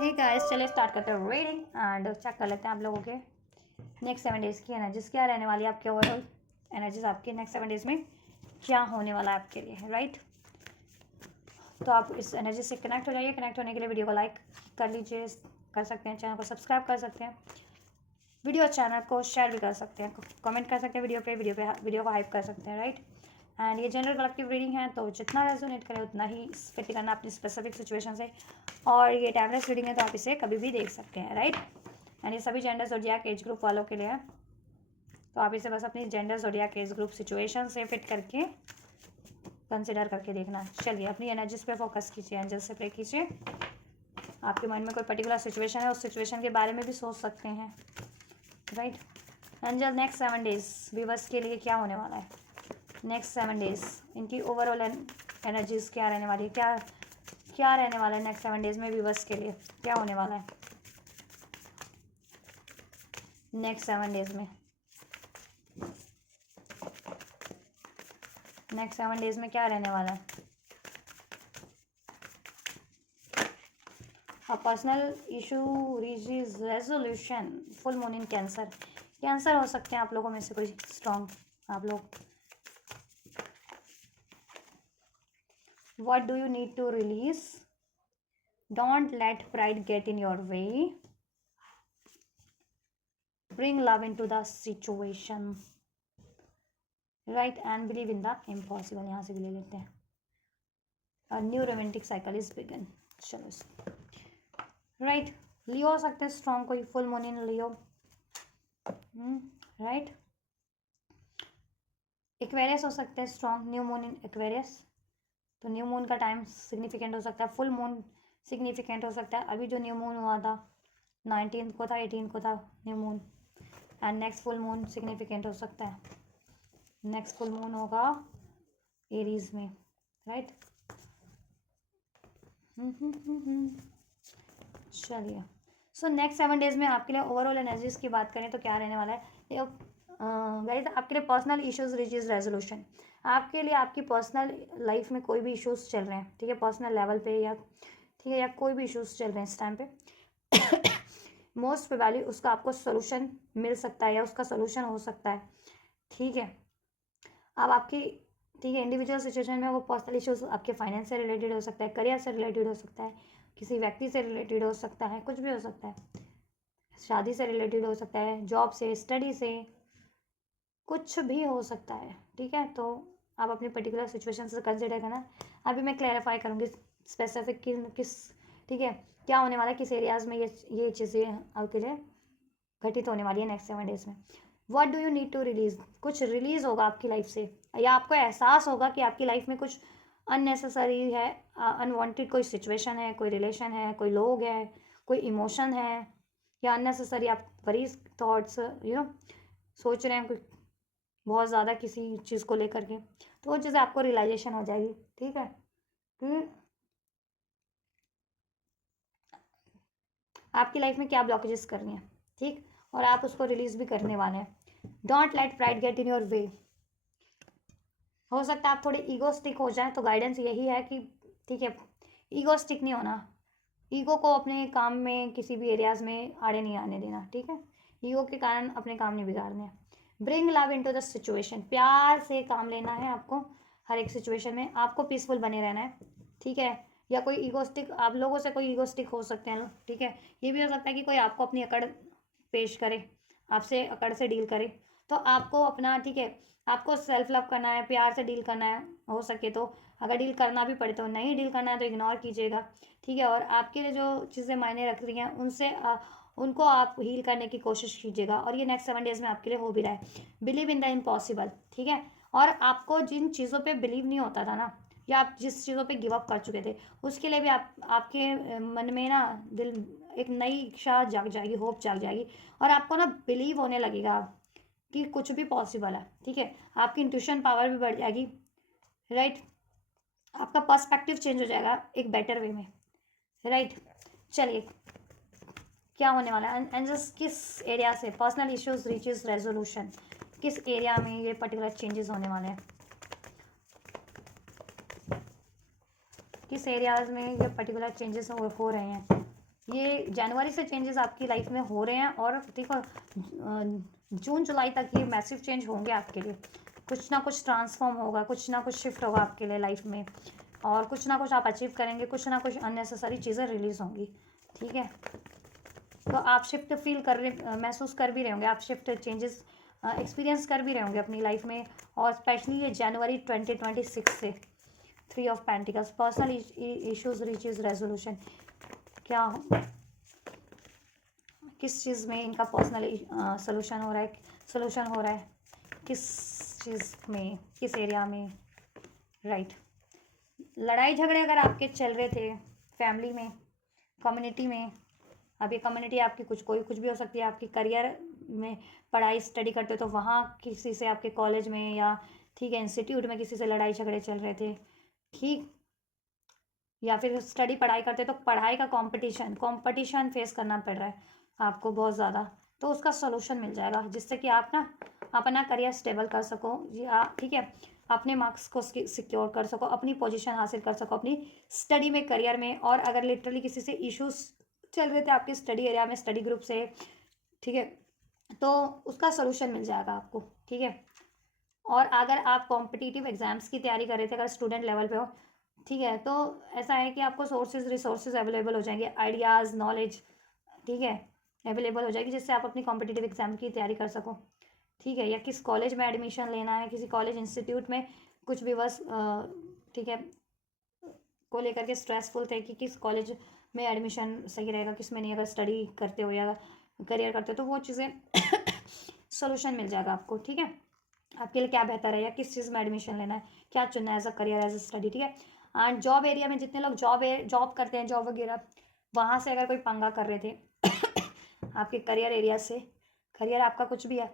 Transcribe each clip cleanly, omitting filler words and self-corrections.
ठीक है, चलिए स्टार्ट करते हैं रीडिंग एंड चेक कर लेते हैं आप लोगों के नेक्स्ट 7 डेज़ की एनर्जीज क्या रहने वाली है, आपके ओवरऑल एनर्जीज आपके नेक्स्ट 7 डेज़ में क्या होने वाला है आपके लिए, राइट। तो आप इस एनर्जी से कनेक्ट हो जाइए। कनेक्ट होने के लिए वीडियो को लाइक कर लीजिए, कर सकते हैं, चैनल को सब्सक्राइब कर सकते हैं, वीडियो चैनल को शेयर भी कर सकते हैं, कमेंट कर सकते हैं वीडियो को हाइप कर सकते हैं, राइट। एंड ये जनरल कलेक्टिव रीडिंग है, तो जितना रेजोनेट करे उतना ही फिट करना अपनी स्पेसिफिक सिचुएशन से। और ये टाइमलेस रीडिंग है, तो आप इसे कभी भी देख सकते हैं, राइट। एंड ये सभी जेंडर ज़ोडिएक एज ग्रुप वालों के लिए है, तो आप इसे बस अपनी gender zodiac age group situation से फिट करके कंसिडर करके देखना। चलिए अपनी एनर्जीज पे फोकस कीजिए, एंजल से प्रे कीजिए। आपके माइंड में कोई पर्टिकुलर सिचुएशन है, उस सिचुएशन के बारे में भी सोच सकते हैं, right. Angel next 7 days viewers के लिए क्या होने वाला है, नेक्स्ट 7 डेज इनकी ओवरऑल एनर्जीज क्या रहने वाली है, क्या रहने वाला है नेक्स्ट 7 डेज में व्यूअर्स के लिए क्या होने वाला है नेक्स्ट 7 डेज में। नेक्स्ट 7 डेज में क्या रहने वाला है। A personal issue reaches resolution, full moon in cancer हो सकते हैं आप लोगों में से कोई स्ट्रॉन्ग आप लोग। What do you need to release, don't let pride get in your way, bring love into the situation, right, and believe in the impossible. यहाँ से भी ले लेते हैं। A new romantic cycle is begun. चलो right, Leo हो सकते हैं स्ट्रॉन्ग कोई, full moon in Leo, right. Aquarius हो सकते हैं strong, new moon in Aquarius, तो न्यू मून का टाइम सिग्निफिकेंट हो सकता है, फुल मून सिग्निफिकेंट हो सकता है। अभी जो न्यू मून हुआ था 19 को था, 18 को था new moon, and next full moon significant हो सकता है। नेक्स्ट फुल मून होगा एरीज में, राइट। चलिए, सो नेक्स्ट 7 डेज में आपके लिए ओवरऑल एनर्जीज की बात करें तो क्या रहने वाला है गाइस। आपके लिए पर्सनल इश्यूज रीचेस रेजोल्यूशन, आपके लिए आपकी पर्सनल लाइफ में कोई भी इश्यूज चल रहे हैं, ठीक है, पर्सनल लेवल पे या ठीक है, या कोई भी इश्यूज चल रहे हैं इस टाइम पे मोस्ट प्रोबेबली उसका आपको सोल्यूशन मिल सकता है या उसका सोल्यूशन हो सकता है, ठीक है। अब आपकी ठीक है इंडिविजुअल सिचुएशन में वो पर्सनल इश्यूज आपके फाइनेंस से रिलेटेड हो सकता है, करियर से रिलेटेड हो सकता है, किसी व्यक्ति से रिलेटेड हो सकता है, कुछ भी हो सकता है, शादी से रिलेटेड हो सकता है, जॉब से, स्टडी से, कुछ भी हो सकता है, ठीक है। तो आप अपनी पर्टिकुलर सिचुएशन से कंसिडर करना। अभी मैं क्लैरिफाई करूँगी स्पेसिफिक किस ठीक है क्या होने वाला है, किस एरियाज में ये चीज़ें आपके लिए घटित होने वाली है नेक्स्ट 7 डेज में। What do you need to release, कुछ रिलीज होगा आपकी लाइफ से, या आपको एहसास होगा कि आपकी लाइफ में कुछ अननेसेसरी है, अनवांटेड कोई सिचुएशन है, कोई रिलेशन है, कोई लोग है, कोई इमोशन है, या अननेसेसरी आप वरीज थॉट्स सोच रहे हैं कोई बहुत ज़्यादा किसी चीज़ को लेकर के, तो वो चीज़ें आपको रियलाइजेशन हो जाएगी, ठीक है, कि आपकी लाइफ में क्या ब्लॉकेजेस कर रही हैं, ठीक, और आप उसको रिलीज भी करने वाले हैं। Don't let pride get in your वे, हो सकता है आप थोड़े ईगोस्टिक हो जाए, तो गाइडेंस यही है कि ठीक है ईगोस्टिक नहीं होना, ईगो को अपने काम में किसी भी एरियाज में आड़े नहीं आने देना, ठीक है, ईगो के कारण अपने काम नहीं बिगाड़ने। Bring love into the situation, प्यार से काम लेना है आपको, हर एक सिचुएशन में आपको पीसफुल बने रहना है, ठीक है। या कोई ईगोस्टिक आप लोगों से कोई ईगोस्टिक हो सकते हैं, ठीक है, ये भी हो सकता है कि कोई आपको अपनी अकड़ पेश करे, आपसे अकड़ से डील करे, तो आपको अपना ठीक है आपको सेल्फ लव करना है, प्यार से डील करना है, हो सके तो अगर डील करना भी पड़े तो नहीं डील करना है तो इग्नोर कीजिएगा, ठीक है। और आपके लिए जो चीज़ें मायने रख रही हैं उनसे उनको आप हील करने की कोशिश कीजिएगा, और ये नेक्स्ट 7 डेज में आपके लिए हो भी रहा है। बिलीव इन द इम्पॉसिबल, ठीक है, और आपको जिन चीज़ों पे बिलीव नहीं होता था ना, या आप जिस चीज़ों पे गिव अप कर चुके थे, उसके लिए भी आपके मन में ना दिल एक नई इच्छा जाग जाएगी, होप जाग जाएगी, और आपको ना बिलीव होने लगेगा कि कुछ भी पॉसिबल है, ठीक है। आपकी इंट्यूशन पावर भी बढ़ जाएगी, राइट, आपका पर्सपेक्टिव चेंज हो जाएगा एक बेटर वे में, राइट। चलिए क्या होने वाला है एंजल्स, किस एरिया से पर्सनल इश्यूज रीचेस रेजोल्यूशन, किस एरिया में ये पर्टिकुलर चेंजेस होने वाले हैं, किस एरियाज में ये पर्टिकुलर चेंजेस हो रहे हैं, ये जनवरी से चेंजेस आपकी लाइफ में हो रहे हैं और देखो जून जुलाई तक ये मैसिव चेंज होंगे आपके लिए। कुछ ना कुछ ट्रांसफॉर्म होगा, कुछ ना कुछ शिफ्ट होगा आपके लिए लाइफ में, और कुछ ना कुछ आप अचीव करेंगे, कुछ ना कुछ अननेसेसरी चीज़ें रिलीज होंगी। ठीक है, तो आप शिफ्ट फील कर रहे, महसूस कर भी रहे होंगे, आप शिफ्ट चेंजेस एक्सपीरियंस कर भी रहे होंगे अपनी लाइफ में। और स्पेशली ये जनवरी 2026 से 3 of pentacles, personal issues reaches resolution. क्या, किस चीज़ में इनका पर्सनल सोल्यूशन हो रहा है, सोल्यूशन हो रहा है, किस चीज़ में, किस एरिया में, राइट। लड़ाई झगड़े अगर आपके चल रहे थे फैमिली में, कम्युनिटी में, अब ये कम्युनिटी आपकी कोई कुछ भी हो सकती है, आपकी करियर में पढ़ाई स्टडी करते हो तो वहाँ किसी से, आपके कॉलेज में या ठीक है इंस्टीट्यूट में किसी से लड़ाई झगड़े चल रहे थे, ठीक, या फिर स्टडी पढ़ाई करते तो पढ़ाई का कंपटीशन फेस करना पड़ रहा है आपको बहुत ज़्यादा, तो उसका सोल्यूशन मिल जाएगा जिससे कि आप ना अपना करियर स्टेबल कर सको, या ठीक है अपने मार्क्स को सिक्योर कर सको, अपनी पोजीशन हासिल कर सको अपनी स्टडी में, करियर में। और अगर लिटरली किसी से इश्यूज चल रहे थे आपके स्टडी एरिया में, स्टडी ग्रुप से, ठीक है, तो उसका सोल्यूशन मिल जाएगा आपको। ठीक है, और अगर आप कॉम्पिटिटिव एग्जाम्स की तैयारी कर रहे थे, अगर स्टूडेंट लेवल पे हो, ठीक है, तो ऐसा है कि आपको रिसोर्सेज अवेलेबल हो जाएंगे, आइडियाज़, नॉलेज, ठीक है, अवेलेबल हो जाएगी जिससे आप अपनी कॉम्पिटिटिव एग्जाम की तैयारी कर सको। ठीक है, या किस कॉलेज में एडमिशन लेना है, किसी कॉलेज इंस्टीट्यूट में कुछ भी बस ठीक है को लेकर के स्ट्रेसफुल थे कि किस कॉलेज में एडमिशन सही रहेगा, किस में नहीं, अगर स्टडी करते हो या करियर करते हो तो वो चीज़ें सोल्यूशन मिल जाएगा आपको। ठीक है, आपके लिए क्या बेहतर है या किस चीज़ में एडमिशन लेना है, क्या चुनना है as a career, as a study. ठीक है, एंड जॉब एरिया में जितने लोग जॉब करते हैं, जॉब वगैरह, वहाँ से अगर कोई पंगा कर रहे थे आपके करियर एरिया से, करियर आपका कुछ भी है,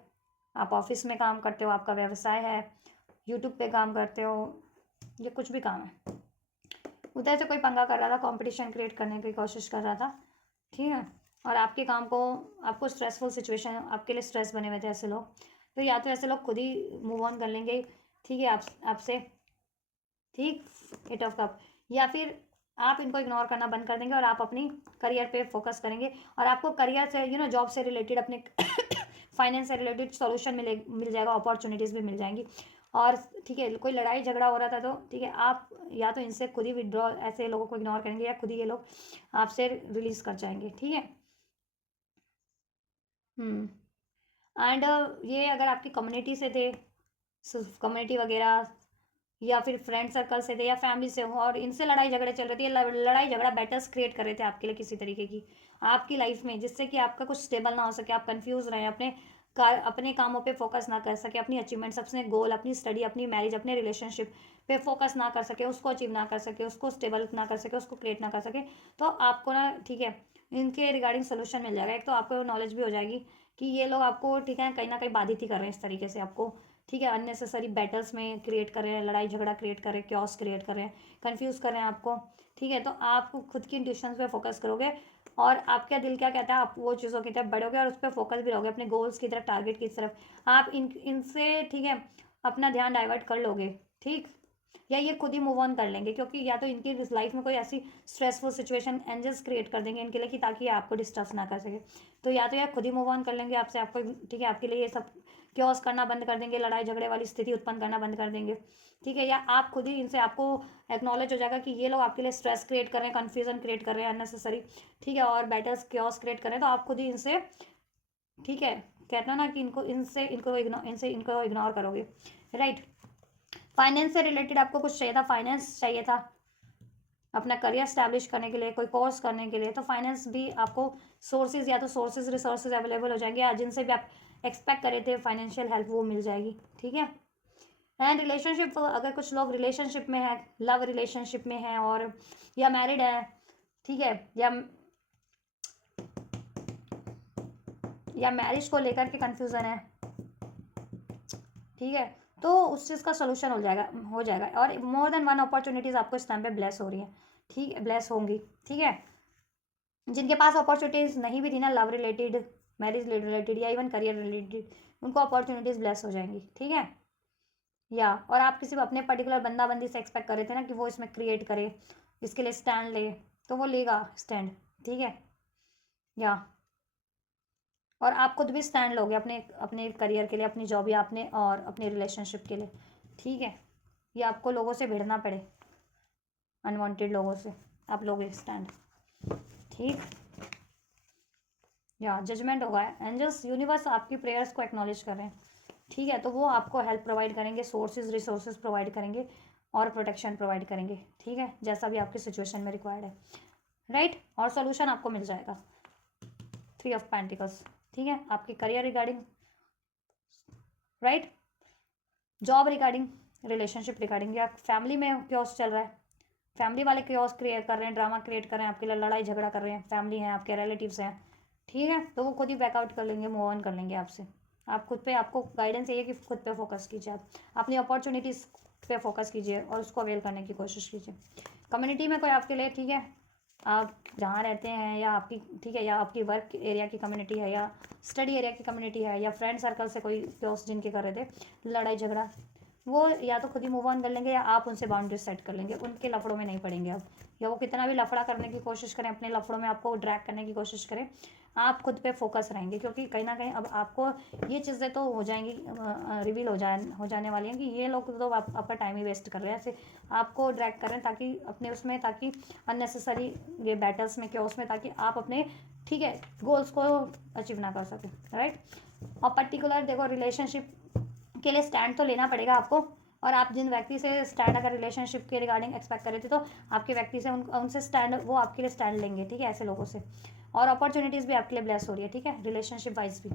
आप ऑफिस में काम करते हो, आपका व्यवसाय है, यूट्यूब पे काम करते हो, ये कुछ भी काम है, उधर से कोई पंगा कर रहा था, कंपटीशन क्रिएट करने की कोशिश कर रहा था, ठीक है, और आपके काम को, आपको स्ट्रेसफुल सिचुएशन, आपके लिए स्ट्रेस बने हुए थे ऐसे लोग, तो या तो ऐसे लोग खुद ही मूव ऑन कर लेंगे, ठीक है, आपसे, ठीक, 8 ऑफ कप, या फिर आप इनको इग्नोर करना बंद कर देंगे और आप अपनी करियर पे फोकस करेंगे, और आपको करियर से जॉब से रिलेटेड, अपने फाइनेंस से रिलेटेड सॉल्यूशन मिल जाएगा, अपॉर्चुनिटीज़ भी मिल जाएंगी। और ठीक है, कोई लड़ाई झगड़ा हो रहा था तो ठीक है, आप या तो इनसे खुद ही विड्रॉ, ऐसे लोगों को इग्नोर करेंगे, या खुद ही ये लोग आपसे रिलीज कर जाएंगे। ठीक है, एंड ये अगर आपकी कम्युनिटी से थे, कम्युनिटी वगैरह, या फिर फ्रेंड सर्कल से थे, या फैमिली से हो, और इनसे लड़ाई झगड़े चल रहे थे, लड़ाई झगड़ा बैटल्स क्रिएट कर रहे थे आपके लिए किसी तरीके की आपकी लाइफ में, जिससे कि आपका कुछ स्टेबल ना हो सके, आप कंफ्यूज रहे, अपने कामों पे फोकस ना कर सके, अपनी अचीवमेंट्स, अपने गोल, अपनी स्टडी, अपनी मैरिज, अपने रिलेशनशिप पे फोकस ना कर सके, उसको अचीव ना कर सके, उसको स्टेबल ना कर सके, उसको क्रिएट ना कर सके, तो आपको ना, ठीक है, इनके रिगार्डिंग सोल्यूशन मिल जाएगा। एक तो आपको नॉलेज भी हो जाएगी कि ये लोग आपको, ठीक है, कहीं ना कहीं बाधित ही कर रहे हैं इस तरीके से आपको, ठीक है, अननेसेसरी बैटल्स में क्रिएट कर रहे हैं, लड़ाई झगड़ा क्रिएट कर रहे हैं, क्योस क्रिएट कर रहे हैं, कंफ्यूज कर रहे हैं आपको। ठीक है, तो आप खुद की इंट्यूशन पे फोकस करोगे, और आपका दिल क्या कहता है, आप वो चीज़ों की तरफ बढ़ोगे और उस पर फोकस भी रहोगे, अपने गोल्स की तरफ, टारगेट की तरफ, आप इनसे, ठीक है, अपना ध्यान डाइवर्ट कर लोगे। ठीक, या ये खुद ही मूव ऑन कर लेंगे, क्योंकि या तो इनकी लाइफ में कोई ऐसी स्ट्रेसफुल सिचुएशन एंजल्स क्रिएट कर देंगे इनके लिए कि ताकि आपको डिस्टर्ब ना कर सके, तो या तो यार खुद ही मूव ऑन कर लेंगे आपसे, आपको, ठीक है, आपके लिए ये सब क्योस करना बंद कर देंगे, लड़ाई झगड़े वाली स्थिति उत्पन्न करना बंद कर देंगे। ठीक है, या आप खुद ही इनसे, आपको एक्नॉलेज हो जाएगा कि ये लोग आपके लिए स्ट्रेस क्रिएट कर रहे हैं, कन्फ्यूजन क्रिएट कर रहे हैं अननेसेसरी, ठीक है, और बैटल्स क्योस क्रिएट कर रहे हैं, तो आप खुद ही इनसे, ठीक है, कहते हैं ना कि इनसे इनको इग्नोर करोगे, राइट। फाइनेंस से रिलेटेड आपको कुछ चाहिए था, फाइनेंस चाहिए था अपना करियर स्टैब्लिश करने के लिए, कोई कोर्स करने के लिए, तो फाइनेंस भी आपको सोर्सेज, या तो सोर्सेज रिसोर्सेज अवेलेबल हो जाएंगे, या जिनसे भी आप एक्सपेक्ट करे थे फाइनेंशियल हेल्प, वो मिल जाएगी। ठीक है, एंड रिलेशनशिप, अगर कुछ लोग रिलेशनशिप में है, लव रिलेशनशिप में है, और या मैरिड है, ठीक है, या मैरिज को लेकर के कंफ्यूजन है, ठीक है, तो उस चीज़ का सोल्यूशन हो जाएगा, और मोर देन वन अपॉर्चुनिटीज़ आपको इस टाइम पे ब्लेस हो रही है, ठीक है, ब्लेस होंगी। ठीक है, जिनके पास अपॉर्चुनिटीज़ नहीं भी थी ना, लव रिलेटेड, मैरिज रिलेटेड, या इवन करियर रिलेटेड, उनको अपॉर्चुनिटीज़ ब्लेस हो जाएंगी। ठीक है, या और आप किसी अपने पर्टिकुलर बंदा बंदी से एक्सपेक्ट कर रहे थे ना कि वो इसमें क्रिएट करे, इसके लिए स्टैंड ले, तो वो लेगा स्टैंड। ठीक है, या और आप खुद भी स्टैंड लोगे अपने अपने करियर के लिए, अपनी जॉब या अपने और अपने रिलेशनशिप के लिए, ठीक है। ये आपको लोगों से भिड़ना पड़े, अनवांटेड लोगों से आप लोगे स्टैंड, ठीक। या जजमेंट होगा, एंजल्स यूनिवर्स आपकी प्रेयर्स को एक्नॉलेज कर रहे हैं, ठीक है। तो वो आपको हेल्प प्रोवाइड करेंगे, सोर्सेज रिसोर्सेज प्रोवाइड करेंगे और प्रोटेक्शन प्रोवाइड करेंगे, ठीक है, जैसा भी आपकी सिचुएशन में रिक्वायर्ड है, राइट। और सोल्यूशन आपको मिल जाएगा, 3 ऑफ पेंटिकल्स, ठीक है। आपके career regarding, right, job regarding, relationship regarding, या फैमिली में क्योस चल रहा है, फैमिली वाले क्योस क्रिएट कर रहे हैं, ड्रामा क्रिएट कर रहे हैं आपके लिए, लड़ाई झगड़ा कर रहे हैं, फैमिली हैं आपके, रिलेटिव्स हैं, ठीक है। तो वो खुद ही बैकआउट कर लेंगे, मूव ऑन कर लेंगे आपसे। आप खुद पे, आपको गाइडेंस ये है कि खुद पे फोकस कीजिए, आप अपनी अपॉर्चुनिटीज़ पे फोकस कीजिए और उसको अवेल करने की कोशिश कीजिए। कम्युनिटी में कोई आपके लिए, ठीक है, आप जहाँ रहते हैं या आपकी, ठीक है, या आपकी वर्क एरिया की कम्युनिटी है या स्टडी एरिया की कम्युनिटी है या फ्रेंड सर्कल से कोई क्योस जिनके कर रहे थे लड़ाई झगड़ा, वो या तो खुद ही मूव ऑन कर लेंगे या आप उनसे बाउंड्री सेट कर लेंगे, उनके लफड़ों में नहीं पड़ेंगे अब। या वो कितना भी लफड़ा करने की कोशिश करें, अपने लफड़ों में आपको ड्रैग करने की कोशिश करें, आप खुद पे फोकस रहेंगे, क्योंकि कहीं ना कहीं अब आपको ये चीज़ें तो हो जाएंगी, रिवील हो जाने वाली हैं कि ये लोग तो आपका टाइम ही वेस्ट कर रहे हैं, ऐसे आपको ड्रैग कर रहे हैं ताकि अपने उसमें, ताकि अननेसेसरी ये बैटल्स में, क्या उसमें, ताकि आप अपने, ठीक है, गोल्स को अचीव ना कर सकें, राइट। और पर्टिकुलर देखो, रिलेशनशिप के लिए स्टैंड तो लेना पड़ेगा आपको, और आप जिन व्यक्ति से स्टैंड अगर रिलेशनशिप के रिगार्डिंग एक्सपेक्ट कर रहे थे, तो आपके व्यक्ति से उनसे स्टैंड, वो आपके लिए स्टैंड लेंगे, ठीक है, ऐसे लोगों से। और अपॉर्चुनिटीज़ भी आपके लिए ब्लेस हो रही है, ठीक है, रिलेशनशिप वाइज भी।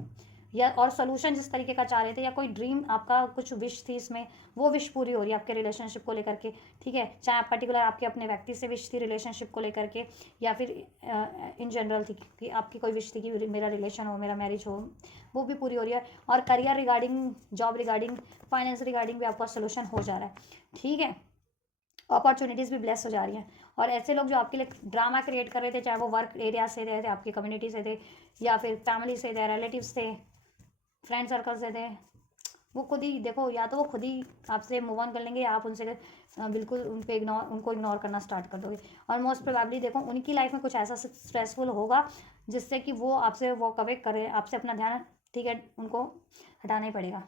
या और सोल्यूशन जिस तरीके का चाह रहे थे, या कोई ड्रीम आपका कुछ विश थी इसमें, वो विश पूरी हो रही है आपके रिलेशनशिप को लेकर के, ठीक है। चाहे आप पर्टिकुलर आपके अपने व्यक्ति से विश थी रिलेशनशिप को लेकर के, या फिर इन जनरल थी कि आपकी कोई विश थी कि मेरा रिलेशन हो, मेरा मैरिज हो, वो भी पूरी हो रही है। और career regarding, job regarding, finance regarding भी आपका सोल्यूशन हो जा रहा है, ठीक है। अपॉर्चुनिटीज़ भी ब्लेस हो जा रही हैं। और ऐसे लोग जो आपके लिए ड्रामा क्रिएट कर रहे थे, चाहे वो वर्क एरिया से थे, आपकी कम्युनिटी से थे, या फिर फैमिली से थे, रिलेटिव्स थे, फ्रेंड सर्कल से थे, वो खुद ही देखो, या तो वो खुद ही आपसे मूव ऑन कर लेंगे, या आप उनसे बिल्कुल उनको इग्नोर करना स्टार्ट कर दोगे। और मोस्ट प्रोबेबली देखो, उनकी लाइफ में कुछ ऐसा स्ट्रेसफुल होगा जिससे कि वो आपसे वॉक अवे करे, आपसे अपना ध्यान, ठीक है, उनको हटाना ही पड़ेगा,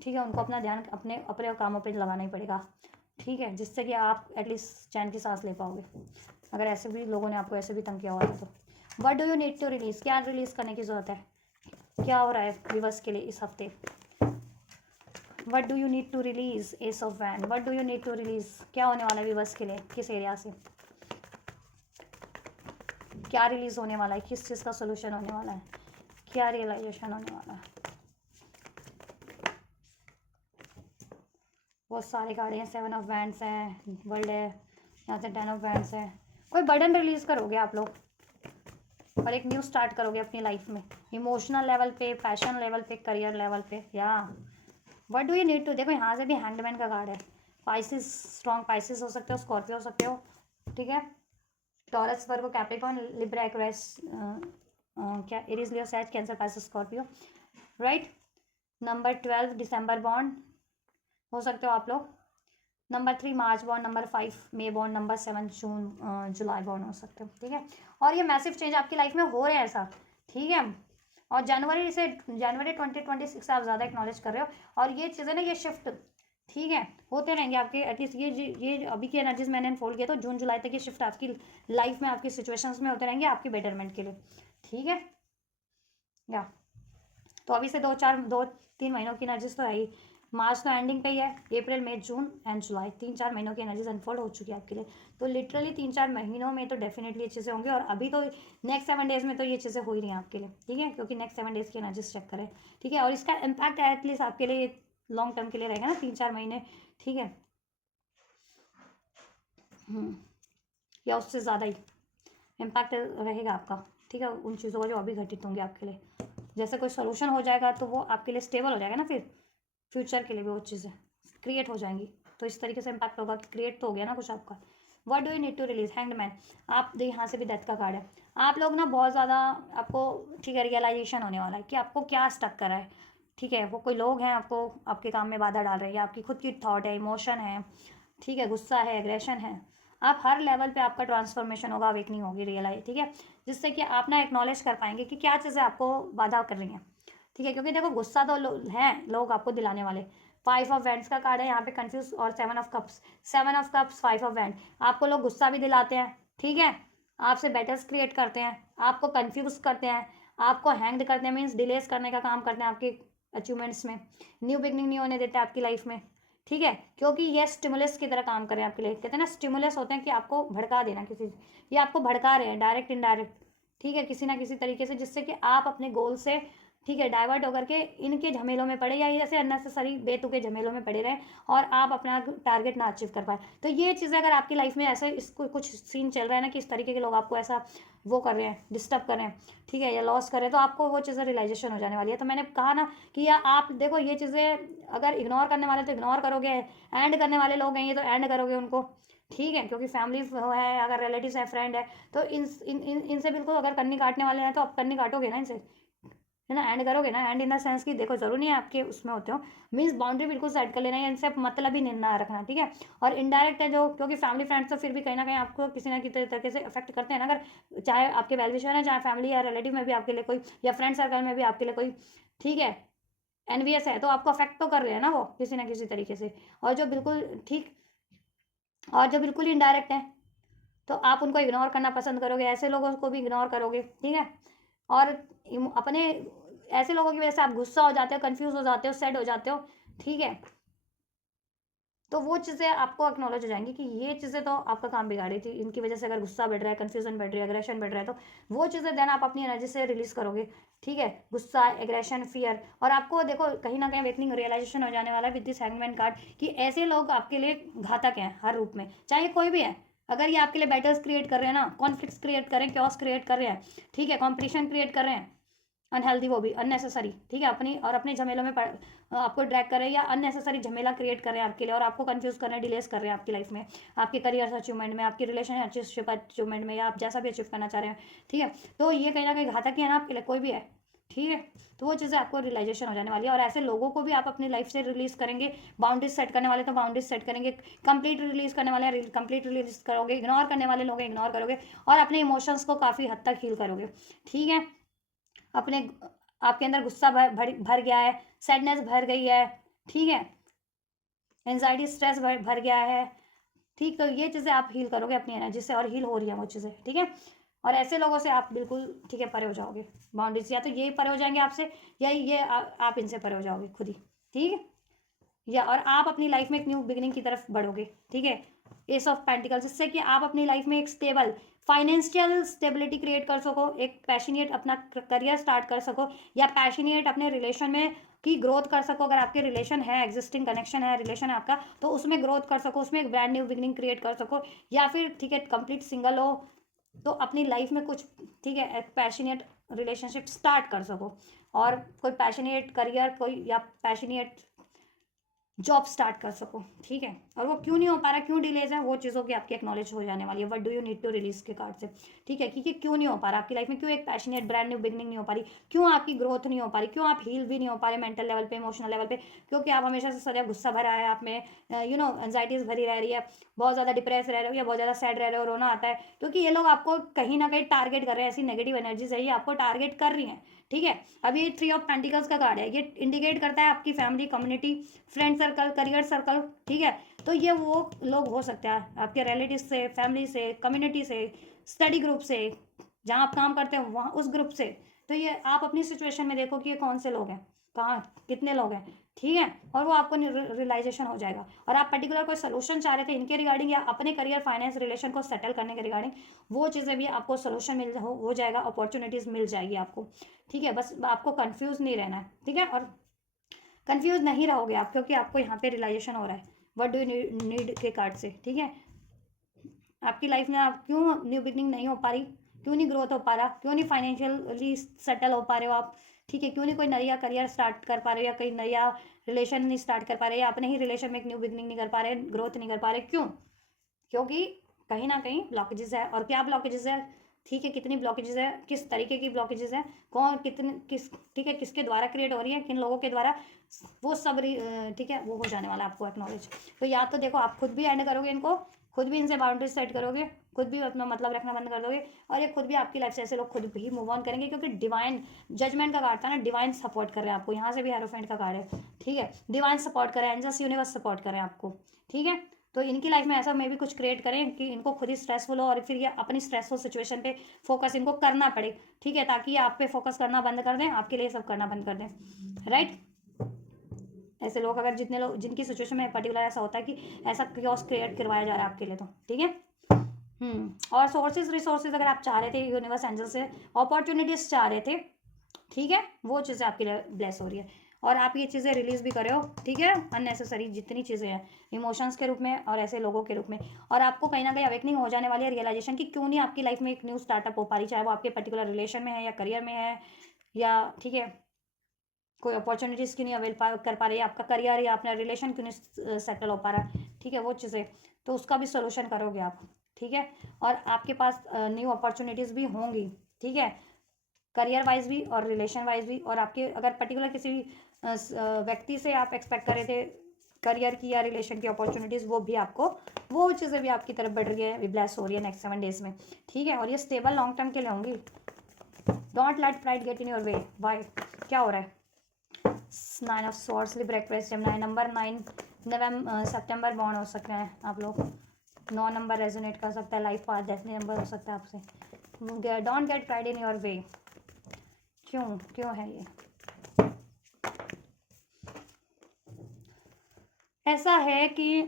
ठीक है, उनको अपना ध्यान अपने अपने कामों पे लगाना ही पड़ेगा, ठीक है, जिससे कि आप एटलीस्ट चैन की सांस ले पाओगे, अगर ऐसे भी लोगों ने आपको ऐसे भी तंग किया हुआ है तो। What do you need to release, क्या रिलीज़ करने की ज़रूरत है, क्या हो रहा है रिवर्स के लिए इस हफ्ते। What do you need to release, ace of wand, what do you need to release, क्या होने वाला है विवर्स के लिए, किस एरिया से क्या रिलीज होने वाला है, किस चीज़ का सोल्यूशन होने वाला है, क्या रियलाइजेशन होने वाला है। बहुत सारे कार्ड हैं, 7 ऑफ वैंड्स हैं, वर्ल्ड है, यहाँ से 10 ऑफ वैंड्स है। कोई बर्डन रिलीज करोगे आप लोग और एक न्यू स्टार्ट करोगे अपनी लाइफ में, इमोशनल लेवल पे, पैशन लेवल पे, करियर लेवल पे, या what do you need to. देखो यहाँ से भी हैंगमैन का कार्ड है, पाइसिस, स्ट्रॉन्ग पाइसिस हो सकते हो, स्कॉर्पियो हो सकते हो, ठीक है, Taurus, Virgo, Capricorn, Libra, Aquarius, क्या एरीज, लियो, सैज, Cancer, Pisces, Scorpio, right. Number 12 दिसंबर बॉन्ड हो सकते हो आप लोग, नंबर 3 मार्च बॉन्ड, नंबर 5 मई बॉन्ड, नंबर 7 जून जुलाई बॉन्ड हो सकते हो, ठीक है। और ये मैसिव चेंज आपकी लाइफ में हो रहे हैं ऐसा, ठीक है। और जनवरी 2026 से आप ज़्यादा एक्नॉलेज कर रहे हो, और ये चीज़ें ना, ये शिफ्ट, ठीक है, होते रहेंगे आपके, एटलीस्ट ये अभी की एनर्जीज मैंने अनफोल्ड किया, तो जून जुलाई तक ये शिफ्ट आपकी लाइफ में, आपकी सिचुएशंस में होते रहेंगे आपकी बेटरमेंट के लिए, ठीक है। या तो अभी से 2-3 महीनों की एनर्जीज तो है ही, मार्च तो एंडिंग पे ही है, अप्रैल मई जून एंड जुलाई 3-4 महीनों की एनर्जीज अनफोल्ड हो चुकी है आपके लिए, तो लिटरली 3-4 महीनों में तो डेफिनेटली ये चीज़ें होंगी। और अभी तो नेक्स्ट 7 डेज में तो ये चीज़ें हो ही रही हैं आपके लिए, ठीक है, क्योंकि नेक्स्ट 7 डेज की एनर्जीज चेक करें, ठीक है। और इसका इम्पैक्ट एटलीस्ट आपके लिए लॉन्ग टर्म के लिए रहेगा ना, 3-4 महीने, ठीक है, या उससे ज़्यादा ही इम्पैक्ट रहेगा आपका, ठीक है, उन चीज़ों का जो अभी घटित होंगे आपके लिए। जैसे कोई सोल्यूशन हो जाएगा तो वो आपके लिए स्टेबल हो जाएगा ना, फिर फ्यूचर के लिए भी वो चीज़ें क्रिएट हो जाएंगी, तो इस तरीके से इम्पैक्ट होगा कि क्रिएट तो हो गया ना कुछ आपका। What do you need to release, hangman, आप यहाँ से भी डेथ का कार्ड है। आप लोग ना बहुत ज़्यादा आपको, ठीक है, रियलाइजेशन होने वाला है कि आपको क्या स्टक करा है, ठीक है, वो कोई लोग हैं आपको आपके काम में बाधा डाल रहे हैं, या आपकी खुद की थॉट है, इमोशन है, ठीक है, गुस्सा है, एग्रेशन है। आप हर लेवल पे आपका ट्रांसफॉर्मेशन होगा, अवेकनिंग होगी, रियलाइज, ठीक है। जिससे कि आप ना एक्नॉलेज कर पाएंगे कि क्या चीज़ें आपको बाधा कर रही हैं, ठीक है। क्योंकि देखो गुस्सा तो हैं लोग आपको दिलाने वाले। 5 ऑफ वैंड्स का कार्ड है यहाँ पे कंफ्यूज, और 7 of cups, 7 of cups 5 of wand. आपको लोग गुस्सा भी दिलाते हैं, ठीक है, आपसे बैटल्स क्रिएट करते हैं, आपको कंफ्यूज करते हैं, आपको हैंग्ड करते हैं, मीन्स डिलेस करने का काम करते हैं आपके अचीवमेंट्स में, न्यू बिगनिंग नहीं होने देते आपकी लाइफ में, ठीक है। क्योंकि ये स्टिमुलस की तरह काम करें आपके लिए, कहते हैं ना स्टिमुलस होते हैं कि आपको भड़का देना किसी, ये आपको भड़का रहे हैं डायरेक्ट इनडायरेक्ट, ठीक है, किसी ना किसी तरीके से, जिससे कि आप अपने गोल से, ठीक है, डाइवर्ट होकर के इनके झमेलों में पड़े, या ऐसे अननेसेसरी बेतुके झमेलों में पड़े रहें और आप अपना टारगेट ना अचीव कर पाए। तो ये चीज़ें अगर आपकी लाइफ में ऐसे इसको कुछ सीन चल रहा है ना कि इस तरीके के लोग आपको ऐसा वो कर रहे हैं, डिस्टर्ब कर रहे हैं, ठीक है, या लॉस कर रहे हैं, तो आपको वो चीज़ें रियलाइजेशन हो जाने वाली है। तो मैंने कहा ना कि या आप देखो ये चीज़ें अगर इग्नोर करने वाले तो इग्नोर करोगे, एंड करने वाले लोग हैं ये तो एंड करोगे उनको, ठीक है, क्योंकि फैमिली है, अगर रिलेटिव्स है, फ्रेंड है, तो इनसे बिल्कुल अगर कन्नी काटने वाले हैं तो आप कन्नी काटोगे ना इनसे, है ना, एंड करोगे ना। एंड इन द सेंस कि देखो जरूरी नहीं है आपके उसमें होते हो, मीन्स बाउंड्री बिल्कुल सेट कर लेना है, इनसे मतलब ही नहीं ना रखना, ठीक है। और इनडायरेक्ट है जो, क्योंकि फैमिली फ्रेंड्स तो फिर भी कहीं ना कहीं आपको किसी ना किसी तरीके से अफेक्ट करते हैं ना, अगर चाहे आपके वेल विशर है, चाहे फैमिली या रिलेटिव में भी आपके लिए कोई, या फ्रेंड सर्कल में भी आपके लिए कोई, ठीक है, एनवीएस है, तो आपको अफेक्ट तो कर रहे हैं ना वो किसी ना किसी तरीके से। और जो बिल्कुल ठीक, और जो बिल्कुल इनडायरेक्ट है तो आप उनको इग्नोर करना पसंद करोगे, ऐसे लोगों को भी इग्नोर करोगे, ठीक है। और अपने ऐसे लोगों की वजह से आप गुस्सा हो जाते हो, कंफ्यूज हो जाते हो, सैड हो जाते हो, ठीक है। तो वो चीज़ें आपको एक्नॉलेज हो जाएंगी कि ये चीज़ें तो आपका काम बिगाड़ी थी, इनकी वजह से अगर गुस्सा बढ़ रहा है, कन्फ्यूजन बढ़ रही है, एग्रेशन बढ़ रहा है, तो वो चीज़ें देन आप अपनी एनर्जी से रिलीज करोगे, ठीक है। गुस्सा, एग्रेशन, फियर, और आपको देखो कहीं ना कहीं अवेकनिंग रियलाइजेशन हो जाने वाला है विद दिस हैंगमैन कार्ड कि ऐसे लोग आपके लिए घातक हैं हर रूप में, चाहे कोई भी है। अगर ये आपके लिए बैटल्स क्रिएट कर रहे हैं ना, कॉन्फ्लिक्ट्स क्रिएट कर रहे हैं, क्योस क्रिएट कर रहे हैं, ठीक है, कॉम्पिटिशन क्रिएट कर रहे हैं, अनहेल्दी, वो भी अननेसेसरी, ठीक है, अपने झमेलों में आपको ड्रैग कर रहे हैं, या अननेसेसरी झमेला क्रिएट कर रहे हैं आपके लिए, और आपको कंफ्यूज कर रहे हैं, डिलेस कर रहे हैं आपकी लाइफ में, आपके करियर अचीवमेंट में, आपकी रिलेशनशिप अचीवमेंट में, या आप जैसा भी अचीव करना चाह रहे हैं, ठीक है। तो ये कहीं ना कहीं घातक ही है ना आपके लिए, कोई भी है, ठीक है। तो वो चीज़ें आपको रियलाइजेशन हो जाने वाली है, और ऐसे लोगों को भी आप अपनी लाइफ से रिलीज करेंगे। बाउंड्रीज सेट करने वाले तो बाउंड्रीज सेट करेंगे, कंप्लीट रिलीज करने वाले कंप्लीट रिलीज करोगे, इग्नोर करने वाले लोग इग्नोर करोगे, और अपने इमोशंस को काफ़ी हद तक हील करोगे, ठीक है। अपने, आपके अंदर गुस्सा भर गया है, सैडनेस भर गई है, ठीक है, एंजाइटी स्ट्रेस भर गया है, ठीक। तो ये चीज़ें आप हील करोगे अपनी एनर्जी से, और हील हो रही है वो चीज़ें, ठीक है। और ऐसे लोगों से आप बिल्कुल, ठीक है, परे हो जाओगे बाउंड्रीज, या तो ये परे हो जाएंगे आपसे, या ये आप इनसे परे हो जाओगे खुद ही, ठीक है। या और आप अपनी लाइफ में एक न्यू बिगिनिंग की तरफ बढ़ोगे, ठीक है। एस ऑफ पेंटिकल, जिससे कि आप अपनी लाइफ में एक स्टेबल फाइनेंशियल स्टेबिलिटी क्रिएट कर सको, एक पैशनेट अपना करियर स्टार्ट कर सको, या पैशनेट अपने रिलेशन में की ग्रोथ कर सको। अगर आपके रिलेशन है, एग्जिस्टिंग कनेक्शन है, रिलेशन है आपका, तो उसमें ग्रोथ कर सको, उसमें एक ब्रांड न्यू बिगिनिंग क्रिएट कर सको, या फिर ठीक है कंप्लीट सिंगल हो तो अपनी लाइफ में कुछ, ठीक है, एक पैशनेट रिलेशनशिप स्टार्ट कर सको, और कोई पैशनेट करियर, कोई या पैशनेट जॉब स्टार्ट कर सको, ठीक है। और वो क्यों नहीं हो पा रहा, क्यों डिलेज है, वो चीज़ों की आपकी एक्नॉलेज हो जाने वाली है, what do you need to release के कार्ड से, ठीक है। क्योंकि क्यों नहीं हो पा रहा आपकी लाइफ में, क्यों एक पैशनेट ब्रांड न्यू बिगनिंग नहीं हो पा रही, क्यों आपकी ग्रोथ नहीं हो पा रही, क्यों आप हील भी नहीं हो पा रहे मेंटल लेवल पे, इमोशनल लेवल पे, क्योंकि आप हमेशा से सदैव गुस्सा भरा है आप में, एंजाइटीज भरी रह रही है, बहुत ज़्यादा डिप्रेस रह रहे हो, या बहुत ज़्यादा सैड रह रहे हो, रोना आता है, क्योंकि ये लोग आपको कहीं ना कहीं टारगेट कर रहे हैं, ऐसी नेगेटिव एनर्जीज है ये आपको टारगेट कर रही हैं, ठीक है। अभी ये 3 ऑफ पेंटिकल्स का कार्ड है, ये इंडिकेट करता है आपकी family, community, friend circle, career circle, ठीक है। तो ये वो लोग हो सकते हैं आपके रिलेटिव से, फैमिली से, कम्युनिटी से, स्टडी ग्रुप से, जहाँ आप काम करते हो वहाँ उस ग्रुप से। तो ये आप अपनी सिचुएशन में देखो कि ये कौन से लोग हैं, कहाँ कितने लोग हैं, ठीक है। और वो आपको रियलाइजेशन हो जाएगा, और आप पर्टिकुलर कोई सोल्यूशन चाह रहे थे इनके रिगार्डिंग, या अपने करियर, फाइनेंस, रिलेशन को सेटल करने के रिगार्डिंग, वो चीज़ें भी आपको सोल्यूशन हो जाएगा, अपॉर्चुनिटीज़ मिल जाएगी आपको, ठीक है। बस आपको कन्फ्यूज़ नहीं रहना है, ठीक है। और कंफ्यूज नहीं रहोगे आप, क्योंकि आपको यहाँ पे रियलाइजेशन हो रहा है व्हाट डू यू नीड के कार्ड से, ठीक है। आपकी लाइफ में आप क्यों न्यू बिगनिंग नहीं हो पा रही, क्यों नहीं ग्रोथ हो पा रहा, क्यों नहीं फाइनेंशियली सेटल हो पा रहे हो आप, ठीक है। क्यों नहीं कोई नया करियर स्टार्ट कर पा रहे हो, या कोई नया रिलेशन नहीं स्टार्ट कर पा रहे, या अपने ही रिलेशन में एक न्यू बिगनिंग नहीं कर पा रहे, ग्रोथ नहीं कर पा रहे, क्यों? क्योंकि कहीं ना कहीं ब्लॉकेजेस है। और क्या ब्लॉकेजेस है, ठीक है, कितनी ब्लॉकेजेस है, किस तरीके की ब्लॉकेजेस है, कौन कितने किस, ठीक है, किसके द्वारा क्रिएट हो रही है, किन लोगों के द्वारा, वो सब ठीक है, वो हो जाने वाला है आपको एक्नॉलेज। तो या तो देखो आप खुद भी एंड करोगे इनको, खुद भी इनसे बाउंड्रीज सेट करोगे, खुद भी अपना मतलब रखना बंद कर दोगे, और ये खुद भी आपकी लाइफ से ऐसे लोग खुद भी मूव ऑन करेंगे, क्योंकि डिवाइन जजमेंट का कार्ड था ना, डिवाइन सपोर्ट कर रहे हैं आपको, यहाँ से भी हेरोफेंट का कार्ड है, ठीक है, डिवाइन सपोर्ट करें, एंजल्स यूनिवर्स सपोर्ट करें आपको, ठीक है। तो इनकी लाइफ में ऐसा मे भी कुछ क्रिएट करें कि इनको खुद ही स्ट्रेसफुल हो, और फिर ये अपनी स्ट्रेसफुल सिचुएशन पे फोकस इनको करना पड़े, ठीक है, ताकि ये आप पे फोकस करना बंद कर दें, आपके लिए सब करना बंद कर दें, राइट। ऐसे लोग अगर जितने लोग जिनकी सिचुएशन में पर्टिकुलर ऐसा होता है कि ऐसा क्योस क्रिएट करवाया जा रहा है आपके लिए, तो ठीक है। और सोर्सेज रिसोर्सेज अगर आप चाह रहे थे यूनिवर्स एंजल से अपॉर्चुनिटीज चाह रहे थे, ठीक है, वो चीज़ें आपके लिए ब्लेस हो रही है, और आप ये चीज़ें रिलीज भी करे हो, ठीक है, अननेसेसरी जितनी चीज़ें हैं इमोशंस के रूप में और ऐसे लोगों के रूप में, और आपको कहीं ना कहीं अवेकनिंग हो जाने वाली है, रियलाइजेशन की क्यों नहीं आपकी लाइफ में एक न्यू स्टार्टअप हो पा रही, चाहे वो आपके पर्टिकुलर रिलेशन में है या करियर में है, या ठीक है कोई अपॉर्चुनिटीज़ क्यों नहीं अवेल कर पा रही है, आपका करियर या अपना रिलेशन क्यों नहीं सेटल हो पा रहा है, ठीक है, वो चीज़ें, तो उसका भी सोल्यूशन करोगे आप, ठीक है। और आपके पास न्यू अपॉर्चुनिटीज़ भी होंगी, ठीक है, करियर वाइज भी और रिलेशन वाइज भी, और आपके अगर पर्टिकुलर किसी भी व्यक्ति से आप एक्सपेक्ट कर रहे थे करियर की या रिलेशन की अपॉर्चुनिटीज़, वो भी आपको, वो चीज़ें भी आपकी तरफ बढ़ रही है, ब्लेस हो रही है नेक्स्ट 7 डेज में, ठीक है, और ये स्टेबल लॉन्ग टर्म के लिए होंगी। Don't let pride get in your way, why, क्या हो रहा है, 9 of swords, Libra Aquarius Gemini, number 9 नवंबर सितंबर बॉर्न हो सकते हैं आप लोग, 9 नंबर रेजोनेट कर सकता है, लाइफ पाथ डेस्टिनी नंबर हो सकता है आपसे। Don't get pride in your वे, क्यों क्यों है ये ऐसा है कि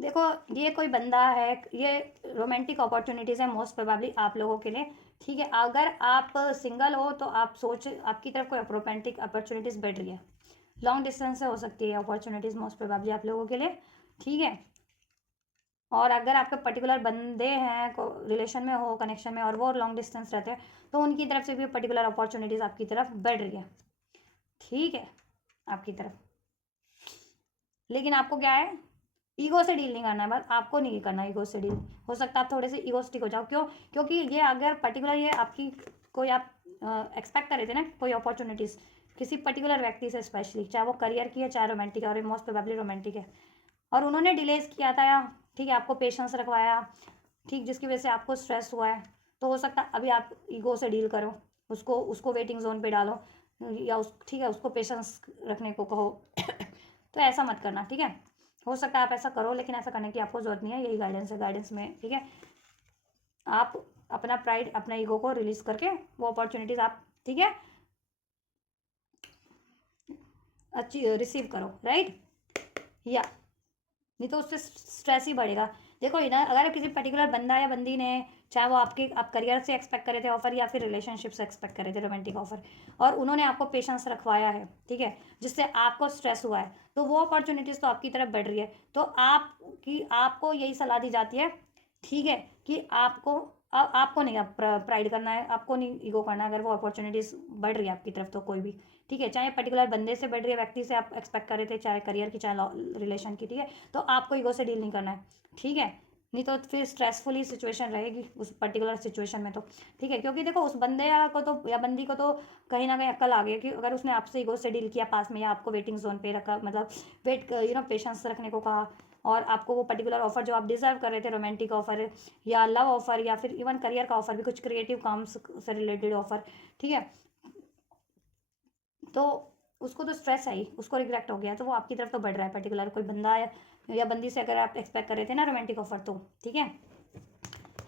देखो ये कोई बंदा है, ये रोमांटिक अपॉर्चुनिटीज़ है मोस्ट प्रोबेबली आप लोगों के लिए, ठीक है। अगर आप सिंगल हो तो आप सोच आपकी तरफ कोई रोमांटिक अपॉर्चुनिटीज़ बढ़ रही है, लॉन्ग डिस्टेंस से हो सकती है अपॉर्चुनिटीज़ मोस्ट प्रोबेबली आप लोगों के लिए, ठीक है। और अगर आपके पर्टिकुलर बंदे हैं रिलेशन में हो, कनेक्शन में, और वो लॉन्ग डिस्टेंस रहते हैं, तो उनकी तरफ से भी पर्टिकुलर अपॉर्चुनिटीज़ आपकी तरफ बढ़ रही है, ठीक है, आपकी तरफ। लेकिन आपको क्या है, ईगो से डील नहीं करना है, बस आपको नहीं करना ईगो से डील, हो सकता है आप थोड़े से ईगोस्टिक हो जाओ, क्यों, क्योंकि ये अगर पर्टिकुलर ये आपकी कोई आप एक्सपेक्ट कर रहे थे ना कोई अपॉर्चुनिटीज़ किसी पर्टिकुलर व्यक्ति से, स्पेशली चाहे वो करियर की है चाहे रोमांटिक है, और मोस्ट प्रोबेबली रोमांटिक है, और उन्होंने डिलेज किया था, या ठीक है आपको पेशेंस रखवाया, ठीक, जिसकी वजह से आपको स्ट्रेस हुआ है, तो हो सकता है अभी आप ईगो से डील करो, उसको उसको वेटिंग जोन पे डालो, या उस ठीक है उसको पेशेंस रखने को कहो तो ऐसा मत करना, ठीक है। हो सकता है आप ऐसा करो, लेकिन ऐसा करने की आपको जरूरत नहीं है, यही गाइडेंस है, गाइडेंस में, ठीक है। आप अपना प्राइड अपना ईगो को रिलीज करके वो अपॉर्चुनिटीज आप, ठीक है, अच्छी रिसीव करो, राइट, या नहीं तो उससे स्ट्रेस ही बढ़ेगा। देखो इधर अगर किसी पर्टिकुलर बंदा या बंदी ने, चाहे वो आप करियर से एक्सपेक्ट करे थे ऑफर, या फिर रिलेशनशिप से एक्सपेक्ट करे थे रोमांटिक ऑफर, और उन्होंने आपको पेशेंस रखवाया है, ठीक है, जिससे आपको स्ट्रेस हुआ है, तो वो अपॉर्चुनिटीज़ तो आपकी तरफ बढ़ रही है, तो आपको यही सलाह दी जाती है, ठीक है, कि आपको नहीं प्राइड करना है, आपको नहीं ईगो करना है, अगर वो अपॉर्चुनिटीज़ बढ़ रही है आपकी तरफ तो कोई भी, ठीक है, चाहे पर्टिकुलर बंदे से बढ़ रही है, व्यक्ति से आप एक्सपेक्ट कर रहे थे, चाहे करियर की चाहे रिलेशन की, ठीक है, तो आपको ईगो से डील नहीं करना है, ठीक है, नहीं तो फिर स्ट्रेसफुल ही सिचुएशन रहेगी उस पर्टिकुलर सिचुएशन में, तो ठीक है, क्योंकि देखो उस बंदे को तो या बंदी को तो कहीं ना कहीं अक्ल आ गई कि अगर उसने आपसे ईगो से डील किया पास में, या आपको वेटिंग जोन पे रखा, मतलब वेट पेशेंस रखने को कहा, और आपको वो पर्टिकुलर ऑफर जो आप डिजर्व कर रहे थे, रोमांटिक ऑफर या लव ऑफर, या फिर इवन करियर का ऑफर भी, कुछ क्रिएटिव काम से रिलेटेड ऑफर, ठीक है, तो उसको तो स्ट्रेस है ही, उसको रिग्रेट हो गया, तो वो आपकी तरफ तो बढ़ रहा है, पर्टिकुलर कोई बंदा या बंदी से अगर आप एक्सपेक्ट कर रहे थे ना रोमांटिक ऑफर, तो ठीक है,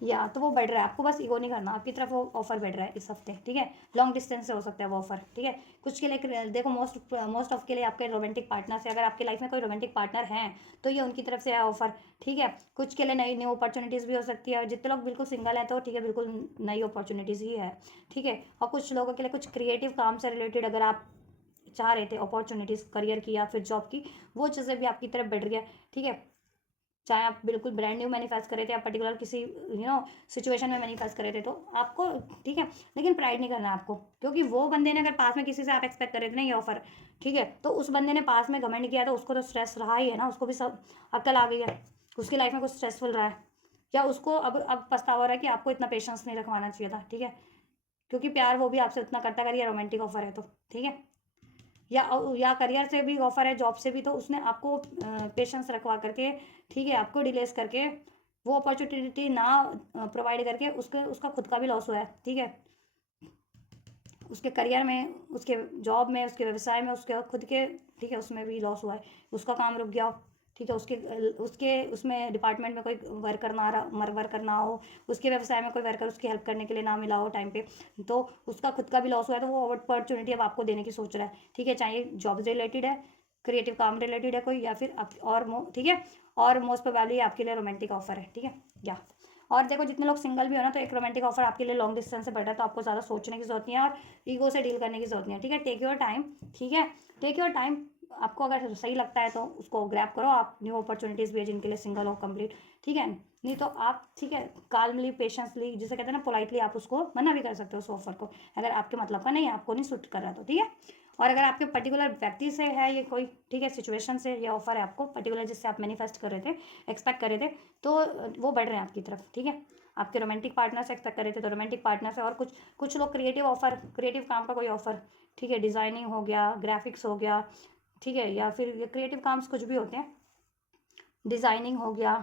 या तो वो बढ़ रहा है, आपको बस ईगो नहीं करना, आपकी तरफ वो ऑफर बढ़ रहा है इस हफ्ते, ठीक है, लॉन्ग डिस्टेंस से हो सकता है वो ऑफर, ठीक है, कुछ के लिए देखो मोस्ट ऑफ के लिए आपके रोमांटिक पार्टनर से, अगर आपकी लाइफ में कोई रोमांटिक पार्टनर हैं तो ये उनकी तरफ से है ऑफर, ठीक है, कुछ के लिए नई न्यू अपॉर्चुनिटीज़ भी हो सकती है, जितने लोग बिल्कुल सिंगल हैं तो ठीक है बिल्कुल नई अपॉर्चुनिटीज़ ही है, ठीक है, और कुछ लोगों के लिए कुछ क्रिएटिव काम से रिलेटेड अगर आप चाह रहे थे अपॉर्चुनिटीज़ करियर की या फिर जॉब की, वो चीज़ें भी आपकी तरफ बढ़ रही है, ठीक है, चाहे आप बिल्कुल ब्रांड न्यू मैनिफेस्ट करे थे, आप पर्टिकुलर किसी सिचुएशन में मैनिफेस्ट करे थे, तो आपको ठीक है, लेकिन प्राइड नहीं करना आपको, क्योंकि वो बंदे ने अगर पास में किसी से आप एक्सपेक्ट करे थे ना ये ऑफर, ठीक है, तो उस बंदे ने पास में घमंड किया, तो उसको तो स्ट्रेस रहा ही है ना, उसको भी सब अक्ल आ गई है, उसकी लाइफ में कुछ स्ट्रेसफुल रहा है, या उसको अब पछतावा हो रहा है कि आपको इतना पेशेंस नहीं रखवाना चाहिए था, ठीक है, क्योंकि प्यार वो भी आपसे उतना करता, अगर ये रोमांटिक ऑफर है तो, ठीक है, या करियर से भी ऑफर है, जॉब से भी, तो उसने आपको पेशेंस रखवा करके, ठीक है, आपको डिलेस करके वो अपॉर्चुनिटी ना प्रोवाइड करके उसका खुद का भी लॉस हुआ है, ठीक है, उसके करियर में, उसके जॉब में, उसके व्यवसाय में, उसके खुद के, ठीक है, उसमें भी लॉस हुआ है, उसका काम रुक गया, ठीक है, उसके उसके उसमें डिपार्टमेंट में कोई वर्कर ना हो, उसके व्यवसाय में कोई वर्कर उसकी हेल्प करने के लिए ना मिला हो टाइम पे, तो उसका खुद का भी लॉस हुआ है, तो वो अपॉर्चुनिटी अब आपको देने की सोच रहा है, ठीक है, चाहे जॉब रिलेटेड है, क्रिएटिव काम रिलेटेड है कोई, या फिर आप और ठीक है, और मोस्ट प्रोबेबली आपके लिए रोमांटिक ऑफर है, ठीक है, या और देखो जितने लोग सिंगल भी हो ना, तो एक रोमांटिक ऑफर आपके लिए लॉन्ग डिस्टेंस से बेटर है, तो आपको ज़्यादा सोचने की जरूरत नहीं है और ईगो से डील करने की जरूरत नहीं है, ठीक है, टेक योर टाइम, ठीक है, टेक योर टाइम, आपको अगर सही लगता है तो उसको ग्रैब करो, आप न्यू अपॉर्चुनिटीज़ भी है जिनके लिए सिंगल हो कंप्लीट, ठीक है, नहीं तो आप, ठीक है, काल्मली पेशेंसली, जिसे कहते हैं ना पोलाइटली, आप उसको मना भी कर सकते हो उस ऑफर को, अगर आपके मतलब का नहीं है, आपको नहीं सूट कर रहा तो, ठीक है, और अगर आपके पर्टिकुलर व्यक्ति से है ये कोई, ठीक है, सिचुएशन से ये ऑफर है आपको पर्टिकुलर, जिससे आप मैनिफेस्ट कर रहे थे, एक्सपेक्ट कर रहे थे, तो वो बढ़ रहे हैं आपकी तरफ, ठीक है, आपके रोमांटिक पार्टनर से एक्सपेक्ट कर रहे थे तो रोमांटिक पार्टनर से, और कुछ कुछ लोग क्रिएटिव ऑफर, क्रिएटिव काम का कोई ऑफर, ठीक है, डिज़ाइनिंग हो गया, ग्राफिक्स हो गया, ठीक है, या फिर ये क्रिएटिव काम्स कुछ भी होते हैं, डिज़ाइनिंग हो गया,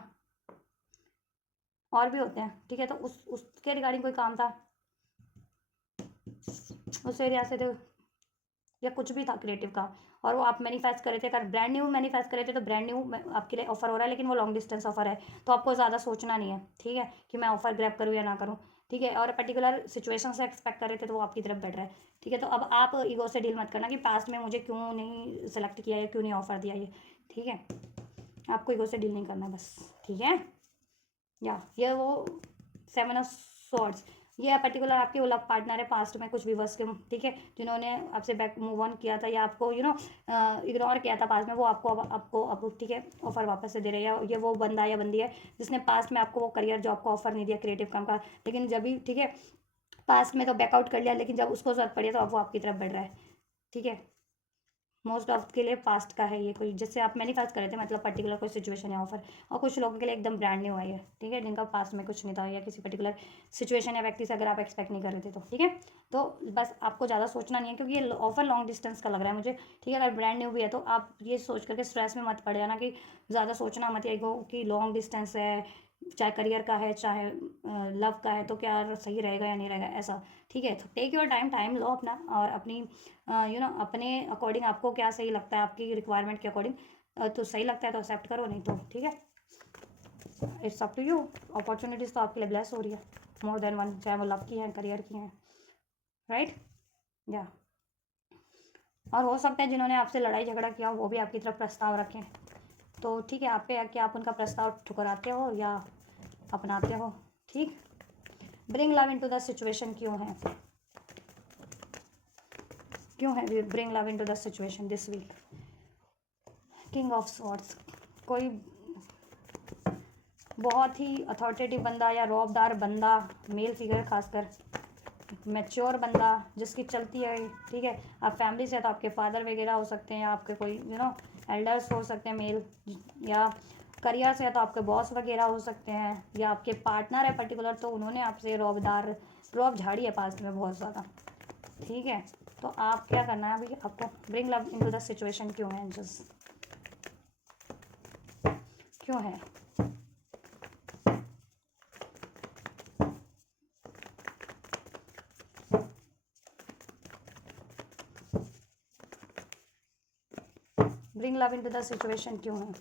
और भी होते हैं, ठीक है, तो उसके रिगार्डिंग कोई काम था उस एरिया से, तो या कुछ भी था क्रिएटिव का, और वो आप मैनिफेस्ट कर रहे थे, अगर ब्रांड न्यू मैनिफेस्ट कर रहे थे तो ब्रांड न्यू आपके लिए ऑफर हो रहा है, लेकिन वो लॉन्ग डिस्टेंस ऑफर है, तो आपको ज़्यादा सोचना नहीं है, ठीक है, कि मैं ऑफर ग्रैब करूँ या ना करूँ, ठीक है, और पर्टिकुलर सिचुएशन से एक्सपेक्ट कर रहे थे तो वो आपकी तरफ बढ़ रहा है, ठीक है, तो अब आप ईगो से डील मत करना कि पास्ट में मुझे क्यों नहीं सेलेक्ट किया, या क्यों नहीं ऑफर दिया ये, ठीक है, आपको ईगो से डील नहीं करना बस, ठीक है, या ये वो 7 ऑफ स्वॉर्ड्स, ये पर्टिकुलर आपके वो लव पार्टनर है पास्ट में कुछ व्यूवर्स के, ठीक है, जिन्होंने आपसे बैक मूव ऑन किया था, या आपको इग्नोर किया था पास्ट में, वो आपको ठीक है ऑफर वापस से दे रहे हैं, या ये वो बंदा या बंदी है जिसने पास्ट में आपको वो करियर जॉब का ऑफर नहीं दिया, क्रिएटिव काम का, लेकिन जब भी, ठीक है, पास्ट में तो बैकआउट कर लिया, लेकिन जब उसको जरूरत पड़ी तो अब वो आपकी तरफ बढ़ रहा है, ठीक है, मोस्ट ऑफ के लिए पास्ट का है ये, कोई जिससे आप मैनिफेस्ट कर रहे थे, मतलब पर्टिकुलर कोई सिचुएशन या ऑफर, और कुछ लोगों के लिए एकदम ब्रांड न्यू आई है, ठीक है, जिनका पास्ट में कुछ नहीं था, या किसी पर्टिकुलर सिचुएशन या व्यक्ति से अगर आप एक्सपेक्ट नहीं कर रहे थे तो, ठीक है, तो बस आपको ज़्यादा सोचना नहीं है, क्योंकि ये ऑफर लॉन्ग डिस्टेंस का लग रहा है मुझे, ठीक है, अगर ब्रांड न्यू भी है तो आप ये सोच करके स्ट्रेस में मत पड़ जाना कि ज़्यादा सोचना मत, ये कि लॉन्ग डिस्टेंस है, चाहे करियर का है, चाहे लव का है, तो क्या सही रहेगा या नहीं रहेगा, ऐसा, ठीक है, तो टेक योर टाइम, टाइम लो अपना, और अपनी अपने अकॉर्डिंग आपको क्या सही लगता है, आपकी रिक्वायरमेंट के अकॉर्डिंग, तो सही लगता है तो एक्सेप्ट करो, नहीं तो ठीक है, it's up to you, opportunities तो आपके लिए ब्लेस हो रही है, मोर देन वन, चाहे वो लव की है, करियर की हैं, राइट, या और हो सकता है जिन्होंने आपसे लड़ाई झगड़ा किया वो भी आपकी तरफ प्रस्ताव रखें, तो ठीक है, आप पे है कि आप उनका प्रस्ताव ठुकराते हो या अपनाते हो, ठीक, bring love into the situation क्यों है bring love into the situation this week, king of swords, कोई बहुत ही अथॉरिटेटिव बंदा या रौबदार बंदा, मेल फिगर खासकर, मैच्योर बंदा जिसकी चलती है, ठीक है, आप फैमिली से तो आपके फादर वगैरह हो सकते हैं, या आपके कोई एल्डर्स हो सकते हैं मेल, या करियर से तो आपके बॉस वगैरह हो सकते हैं, या आपके पार्टनर है पर्टिकुलर, तो उन्होंने आपसे रौब झाड़ी है पास्ट में बहुत ज़्यादा, ठीक है, तो आप क्या करना है अभी, आपको bring love into the situation क्यों है एंजल्स, क्यों है, bring love into the situation क्यों है,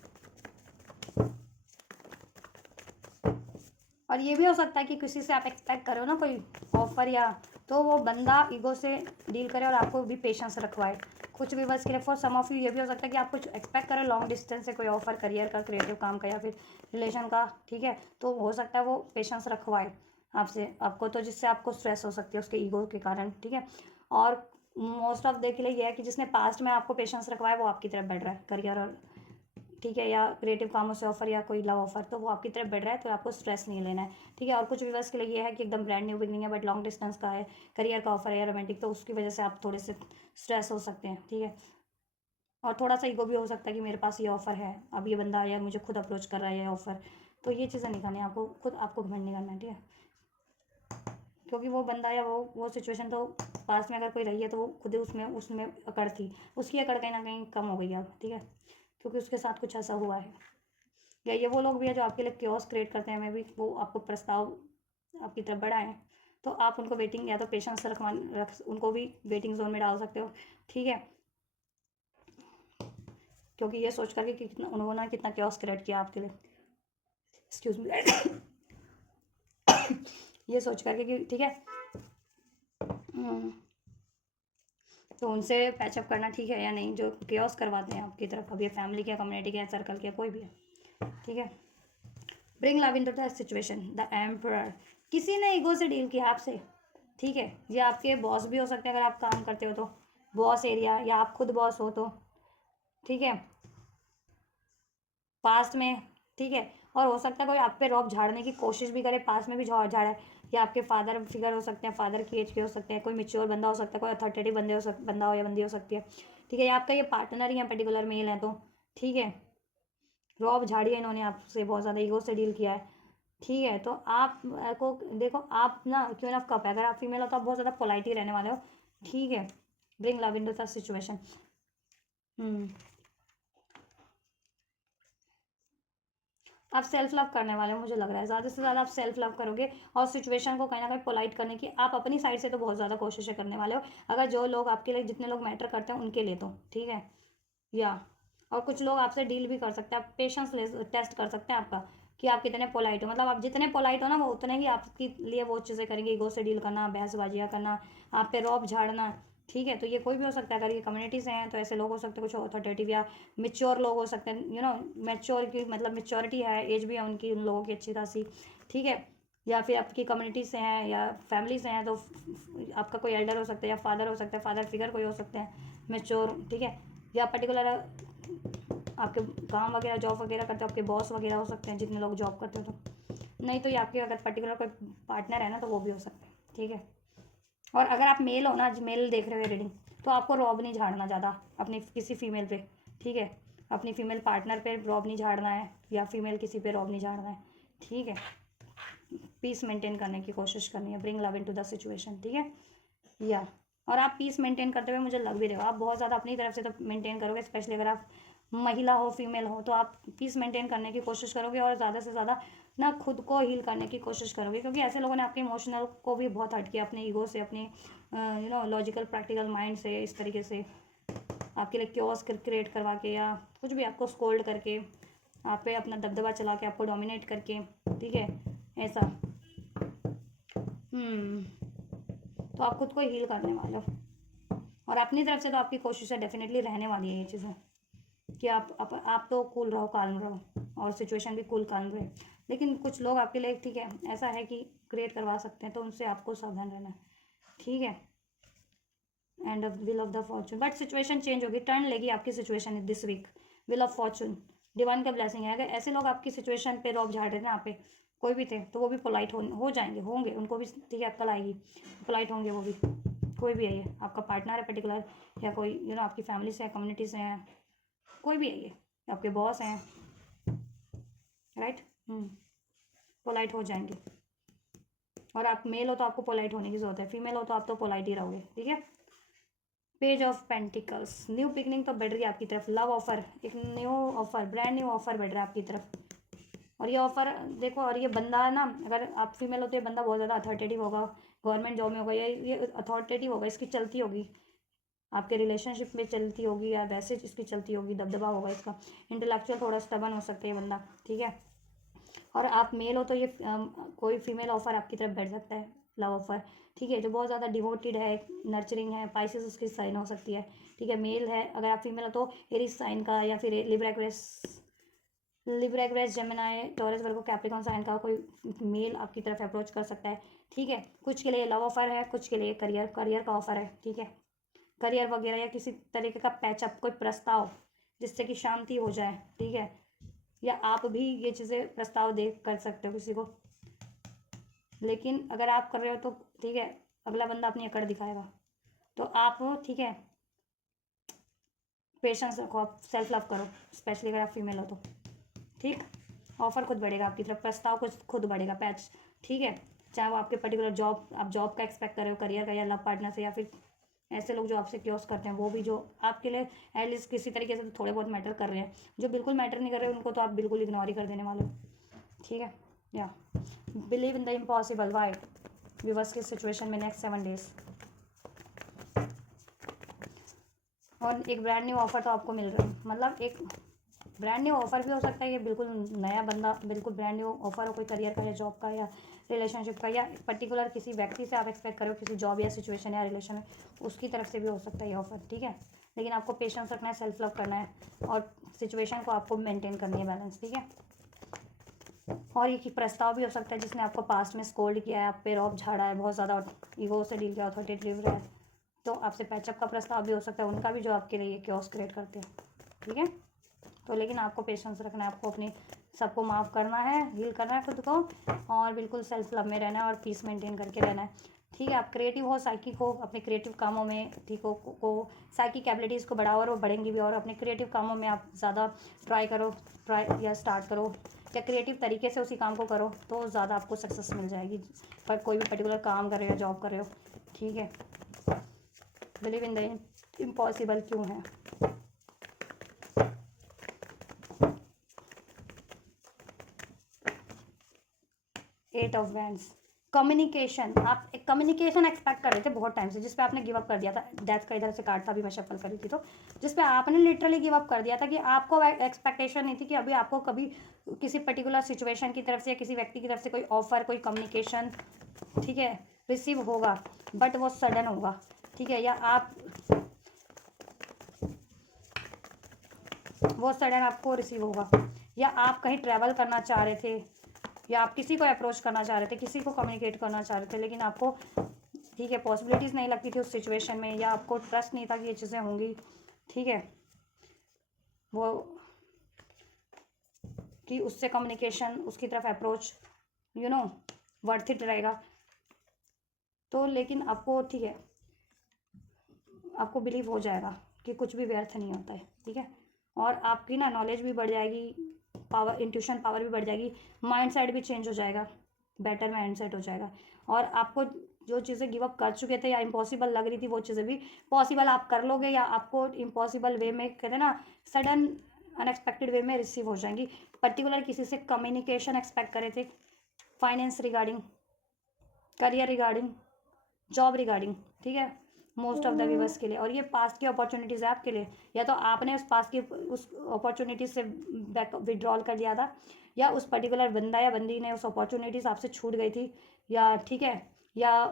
और ये भी हो सकता है कि किसी से आप एक्सपेक्ट करो ना कोई ऑफर, या तो वो बंदा ईगो से डील करे और आपको भी पेशेंस रखवाए, कुछ भी बस के लिए, फॉर सम ऑफ यू ये भी हो सकता है कि आप कुछ एक्सपेक्ट करें लॉन्ग डिस्टेंस से कोई ऑफर, करियर का, क्रिएटिव काम का, या फिर रिलेशन का, ठीक है, तो हो सकता है वो पेशेंस रखवाए आपसे, आपको, तो जिससे आपको स्ट्रेस हो सकती है उसके ईगो के कारण, ठीक है, और मोस्ट ऑफ के लिए ये है कि जिसने पास्ट में आपको पेशेंस रखवाया वो आपकी तरफ बढ़ रहा है, करियर और, ठीक है, या क्रिएटिव कामों से ऑफर, या कोई लव ऑफर, तो वो आपकी तरफ बढ़ रहा है, तो आपको स्ट्रेस नहीं लेना है, ठीक है, और कुछ व्यूअर्स के लिए ये है कि एकदम ब्रांड न्यू बिगनिंग है बट लॉन्ग डिस्टेंस का है, करियर का ऑफर है या रोमांटिक, तो उसकी वजह से आप थोड़े से स्ट्रेस हो सकते हैं, ठीक है, और थोड़ा सा ईगो भी हो सकता है कि मेरे पास ये ऑफर है, अब ये बंदा आया मुझे खुद अप्रोच कर रहा है ये ऑफर, तो ये चीज़ें नहीं करनी है आपको, खुद आपको घमंड नहीं करना है, ठीक है, क्योंकि वो बंदा या वो सिचुएशन तो पास में अगर कोई रही है तो वो खुद ही उसमें उसमें अकड़ थी, उसकी अकड़ कहीं ना कहीं कम हो गई अब, ठीक है, क्योंकि उसके साथ कुछ ऐसा हुआ है। या ये वो लोग भी है जो आपके लिए क्योस क्रिएट करते हैं, मैं भी वो आपको प्रस्ताव आपकी तरफ बढ़ाएं, तो आप उनको वेटिंग या तो पेशेंस रख उनको भी वेटिंग जोन में डाल सकते हो, ठीक है, क्योंकि ये सोच करके कि कितना उन्होंने कितना क्योस क्रिएट किया आपके लिए, एक्सक्यूज मी ये सोच करके कि ठीक है, तो उनसे पैचअप करना ठीक है या नहीं, जो क्योस करवाते हैं आपकी तरफ, अब ये फैमिली के, कम्युनिटी के, सर्कल के, कोई भी है, ठीक है। Bring love into the situation, the emperor, किसी ने ईगो से डील किया आपसे, ठीक है, ये आपके बॉस भी हो सकते हैं अगर आप काम करते हो तो, बॉस एरिया, या आप खुद बॉस हो तो, ठीक है, पास्ट में, ठीक है, और हो सकता है कोई आप पे रौब झाड़ने की कोशिश भी करे, पास में भी झाड़ा है, या आपके फादर फिगर हो सकते हैं, फादर की एज के हो सकते हैं, कोई मेच्योर बंदा हो सकता है, कोई अथॉरिटेटिव बंदा हो या बंदी हो सकती है, ठीक है, या आपका ये पार्टनर ही है पर्टिकुलर मेल है तो, ठीक है, रौब झाड़ी है इन्होंने आपसे, बहुत ज़्यादा ईगो से डील किया है, ठीक है, तो आप को देखो, आप ना क्यों ना कप है, अगर आप फीमेल हो तो आप बहुत ज़्यादा पोलाइट ही रहने वाले हो, ठीक है, bring love into the situation. आप सेल्फ लव करने वाले हो, मुझे लग रहा है ज़्यादा से ज़्यादा आप सेल्फ लव करोगे, और सिचुएशन को कहीं ना कहीं पोलाइट करने की आप अपनी साइड से तो बहुत ज़्यादा कोशिशें करने वाले हो, अगर जो लोग आपके लिए, जितने लोग मैटर करते हैं उनके लिए तो, ठीक है, या और कुछ लोग आपसे डील भी कर सकते हैं, आप पेशेंस टेस्ट कर सकते हैं आपका, कि आप कितने पोलाइट हो, मतलब आप जितने पोलाइट हो ना, वो उतने ही आपके लिए वो चीज़ें करेंगे, ईगो से डील करना, बहसबाजियाँ करना, आप पे रौब झाड़ना, ठीक है, तो ये कोई भी हो सकता है, अगर ये कम्युनिटी से हैं तो ऐसे लोग हो सकते हैं, कुछ अथॉरिटेटिव या मेच्योर लोग हो सकते हैं, मेच्योर की मतलब मेच्योरिटी है, एज भी है उनकी, उन लोगों की अच्छी खासी, ठीक है, या फिर आपकी कम्युनिटी से हैं या फैमिली से हैं तो आपका कोई एल्डर हो सकता है, या फादर हो सकता है, फादर फिगर कोई हो सकते हैं मेच्योर, ठीक है, या पर्टिकुलर आपके काम वगैरह, जॉब वगैरह करते हो, आपके बॉस वगैरह हो सकते हैं, जितने लोग जॉब करते हो तो, नहीं तो ये आपके अगर पर्टिकुलर कोई पार्टनर है ना तो वो भी हो सकते हैं, ठीक है, और अगर आप मेल हो ना, मेल देख रहे हो रीडिंग, तो आपको रॉब नहीं झाड़ना ज़्यादा अपनी किसी फीमेल पे, ठीक है, अपनी फीमेल पार्टनर पे रॉब नहीं झाड़ना है, या फीमेल किसी पे रॉब नहीं झाड़ना है, ठीक है, पीस मेंटेन करने की कोशिश करनी है, bring love into the situation, ठीक है, या और आप पीस मेंटेन करते हुए मुझे लग भी रहे हो, आप बहुत ज़्यादा अपनी तरफ से तो मेंटेन करोगे, स्पेशली अगर आप महिला हो, फीमेल हो, तो आप पीस मेंटेन करने की कोशिश करोगे, और ज़्यादा से ज़्यादा ना खुद को हील करने की कोशिश करोगे, क्योंकि ऐसे लोगों ने आपके इमोशनल को भी बहुत हट किया, अपने ईगो से, अपने लॉजिकल प्रैक्टिकल माइंड से, इस तरीके से आपके लिए क्योस क्रिएट करवा के, या कुछ भी आपको स्कोल्ड करके, आप पे अपना दबदबा चला के, आपको डोमिनेट करके, ठीक है, ऐसा, तो आप खुद को हील करने वाले हो, और अपनी तरफ से तो आपकी कोशिशें डेफिनेटली रहने वाली है ये चीज़ें, कि आप तो कूल रहो, काल्म रहो, और सिचुएशन भी कूल काल्म रहे, लेकिन कुछ लोग आपके लिए, ठीक है, ऐसा है कि क्रिएट करवा सकते हैं, तो उनसे आपको सावधान रहना है, ठीक है, and wheel of the fortune, but situation change होगी, टर्न लेगी आपकी situation this week, wheel of fortune, divine का ब्लेसिंग है, अगर ऐसे लोग आपकी सिचुएशन पे रौब झाड़ रहे थे यहाँ पे, कोई भी थे, तो वो भी पोलाइट हो जाएंगे, होंगे, उनको भी, ठीक है, अक्ल आएगी, पोलाइट होंगे वो भी, कोई भी है ये, आपका पार्टनर है पर्टिकुलर, या कोई आपकी फैमिली से है, कम्युनिटी से है, कोई भी है ये, आपके बॉस हैं, राइट, पोलाइट हो जाएंगे, और आप मेल हो तो आपको पोलाइट होने की जरूरत है, फीमेल हो तो आप तो पोलाइट ही रहोगे, ठीक है। Page of pentacles, new beginning तो बढ़ रही है आपकी तरफ, लव ऑफर, एक new offer, brand new offer बढ़ रहा है आपकी तरफ, और ये ऑफर देखो, और ये बंदा है ना, अगर आप फीमेल हो तो ये बंदा बहुत ज़्यादा अथॉरिटेटिव होगा, गवर्नमेंट जॉब में होगा, ये अथॉरिटेटिव होगा, इसकी चलती होगी, आपके रिलेशनशिप में चलती होगी, या वैसे इसकी चलती होगी, दबदबा होगा इसका, इंटेलेक्चुअल थोड़ा स्टबन हो सकता है ये बंदा, ठीक है, और आप मेल हो तो ये कोई फीमेल ऑफर आपकी तरफ बैठ सकता है, लव ऑफर, ठीक है, जो बहुत ज़्यादा डिवोटेड है, नर्चरिंग है, पाइसेस उसकी साइन हो सकती है, ठीक है, मेल है, अगर आप फीमेल हो तो एरीज साइन का, या फिर Libra Aquarius Gemini Taurus Virgo Capricorn sign का कोई मेल आपकी तरफ अप्रोच कर सकता है, ठीक है, कुछ के लिए लव ऑफर है, कुछ के लिए करियर का ऑफर है, ठीक है, करियर वगैरह, या किसी तरीके का पैचअप, कोई प्रस्ताव जिससे कि शांति हो जाए, ठीक है, या आप भी ये चीज़ें प्रस्ताव दे कर सकते हो किसी को, लेकिन अगर आप कर रहे हो तो, ठीक है, अगला बंदा अपनी अकड़ दिखाएगा, तो आप, ठीक है, पेशेंस रखो, आप सेल्फ लव करो, स्पेशली अगर आप फीमेल हो तो, ठीक, ऑफर खुद बढ़ेगा आपकी तरफ, प्रस्ताव कुछ खुद बढ़ेगा, पैच, ठीक है, चाहे वो आपके पर्टिकुलर जॉब, आप जॉब का एक्सपेक्ट कर रहे हो, करियर का, या लव पार्टनर से, या फिर ऐसे लोग जो आपसे क्लोज करते हैं वो भी, जो आपके लिए एटलीस्ट किसी तरीके से तो थोड़े बहुत मैटर कर रहे हैं। जो बिल्कुल मैटर नहीं कर रहे उनको तो आप बिल्कुल इग्नोर ही कर देने वाले हो, ठीक है। या बिलीव इन द इम्पॉसिबल, वाई विवर्स की सिचुएशन में नेक्स्ट 7 डेज। और एक ब्रांड न्यू ऑफर तो आपको मिल रहा है, मतलब एक ब्रांड न्यू ऑफर भी हो सकता है, ये बिल्कुल नया बंदा, बिल्कुल ब्रांड न्यू ऑफर हो, कोई करियर का या जॉब का या रिलेशनशिप का, या पर्टिकुलर किसी व्यक्ति से आप एक्सपेक्ट करो किसी जॉब या सिचुएशन या रिलेशन में, उसकी तरफ से भी हो सकता है ये ऑफर, ठीक है। लेकिन आपको पेशेंस रखना है, सेल्फ लव करना है, और सिचुएशन को आपको मेंटेन करनी है बैलेंस, ठीक है। और ये प्रस्ताव भी हो सकता है जिसने आपको पास्ट में स्कोल्ड किया है, आप पे रौब झाड़ा है, बहुत ज़्यादा ईगो से डील किया, अथॉरिटेटिव रहा है, तो आपसे पैचअप का प्रस्ताव भी हो सकता है, उनका भी, जो आपके लिए क्योस क्रिएट करते हैं, ठीक है। तो लेकिन आपको पेशेंस रखना है, आपको अपनी सबको माफ़ करना है, हील करना है खुद को, और बिल्कुल सेल्फ लव में रहना है और पीस मेंटेन करके रहना है, ठीक है। आप क्रिएटिव हो, साइकिक हो, अपने क्रिएटिव कामों में, ठीक हो, को साइकिक एबिलिटीज़ को बढ़ाओ, और वो बढ़ेंगी भी, और अपने क्रिएटिव कामों में आप ज़्यादा ट्राई या स्टार्ट करो, या क्रिएटिव तरीके से उसी काम को करो, तो ज़्यादा आपको सक्सेस मिल जाएगी। पर कोई भी पर्टिकुलर काम कर रहे हो, जॉब कर रहे हो, ठीक है। बिलीव इन द इम्पॉसिबल क्यों है? Eight of wands, communication. आप एक कम्युनिकेशन एक्सपेक्ट कर रहे थे बहुत टाइम से, जिस पे आपने गिव अप कर दिया था। डेथ का इधर से कार्ड था, अभी मैं शफल करी थी, तो जिस पे आपने लिटरली गिव अप कर दिया था, कि आपको एक्सपेक्टेशन नहीं थी कि अभी आपको कभी किसी पर्टिकुलर सिचुएशन की तरफ से या किसी व्यक्ति की तरफ से कोई ऑफर, कोई कम्युनिकेशन, ठीक है, रिसीव होगा, बट वो सडन होगा, ठीक है। या आप वो सडन आपको रिसीव होगा, या आप कहीं ट्रैवल करना चाह रहे थे, या आप किसी को अप्रोच करना चाह रहे थे, किसी को कम्युनिकेट करना चाह रहे थे, लेकिन आपको, ठीक है, पॉसिबिलिटीज़ नहीं लगती थी उस सिचुएशन में, या आपको ट्रस्ट नहीं था कि ये चीज़ें होंगी, ठीक है, वो कि उससे कम्युनिकेशन, उसकी तरफ अप्रोच, वर्थ इट रहेगा, तो लेकिन आपको, ठीक है, आपको बिलीव हो जाएगा कि कुछ भी व्यर्थ नहीं होता है, ठीक है। और आपकी ना नॉलेज भी बढ़ जाएगी, पावर, इंट्यूशन पावर भी बढ़ जाएगी, माइंड सेट भी चेंज हो जाएगा, बेटर माइंड सेट हो जाएगा, और आपको जो चीज़ें गिव अप कर चुके थे या इम्पॉसिबल लग रही थी, वो चीज़ें भी पॉसिबल आप कर लोगे, या आपको इम्पॉसिबल वे में, कहते हैं ना, सडन अनएक्सपेक्टेड वे में रिसीव हो जाएंगी। पर्टिकुलर किसी से कम्युनिकेशन एक्सपेक्ट करे थे, finance regarding, career regarding, job regarding, ठीक है, मोस्ट ऑफ द व्यूवर्स के लिए। और ये पास्ट की अपॉर्चुनिटीज़ है आपके लिए, या तो आपने उस पास्ट की उस अपॉर्चुनिटीज से बैक विड्रॉल कर लिया था, या उस पर्टिकुलर बंदा या बंदी ने उस अपॉर्चुनिटीज़ आपसे छूट गई थी, या ठीक है, या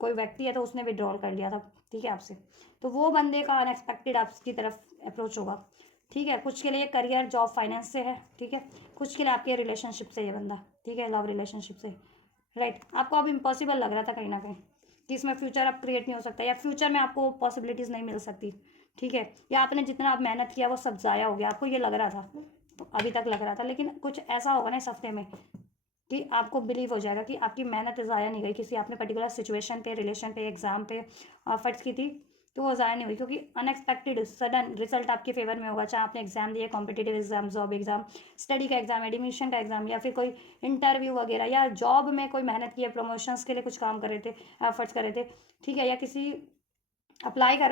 कोई व्यक्ति है तो उसने विड्रॉल कर लिया था, ठीक है, आपसे, तो वो बंदे का अनएक्सपेक्टेड आपकी तरफ अप्रोच होगा, ठीक है। कुछ के लिए करियर, जॉब, फाइनेंस से है, ठीक है, कुछ के लिए आपके रिलेशनशिप से ये बंदा, ठीक है, लव रिलेशनशिप से, राइट। आपको अब इम्पॉसिबल लग रहा था कहीं ना कहीं कि इसमें फ्यूचर अब क्रिएट नहीं हो सकता, या फ्यूचर में आपको पॉसिबिलिटीज़ नहीं मिल सकती, ठीक है, या आपने जितना आप मेहनत किया वो सब ज़ाया हो गया, आपको ये लग रहा था, तो अभी तक लग रहा था, लेकिन कुछ ऐसा होगा ना इस हफ्ते में कि आपको बिलीव हो जाएगा कि आपकी मेहनत ज़ाया नहीं गई, किसी आपने पर्टिकुलर सिचुएशन पे, रिलेशन पे, एग्जाम पे एफर्ट्स की थी, तो वो ज़ाया नहीं हुई, क्योंकि अनएक्सपेक्टेड सडन रिजल्ट आपके फेवर में होगा, चाहे आपने एग्जाम दिए, competitive exam, job exam, study का एग्जाम, एडमिशन का एग्जाम, या फिर कोई इंटरव्यू वगैरह, या जॉब में कोई मेहनत की है, प्रमोशंस के लिए कुछ काम कर रहे थे, एफर्ट्स कर रहे थे, ठीक है, या किसी अप्लाई कर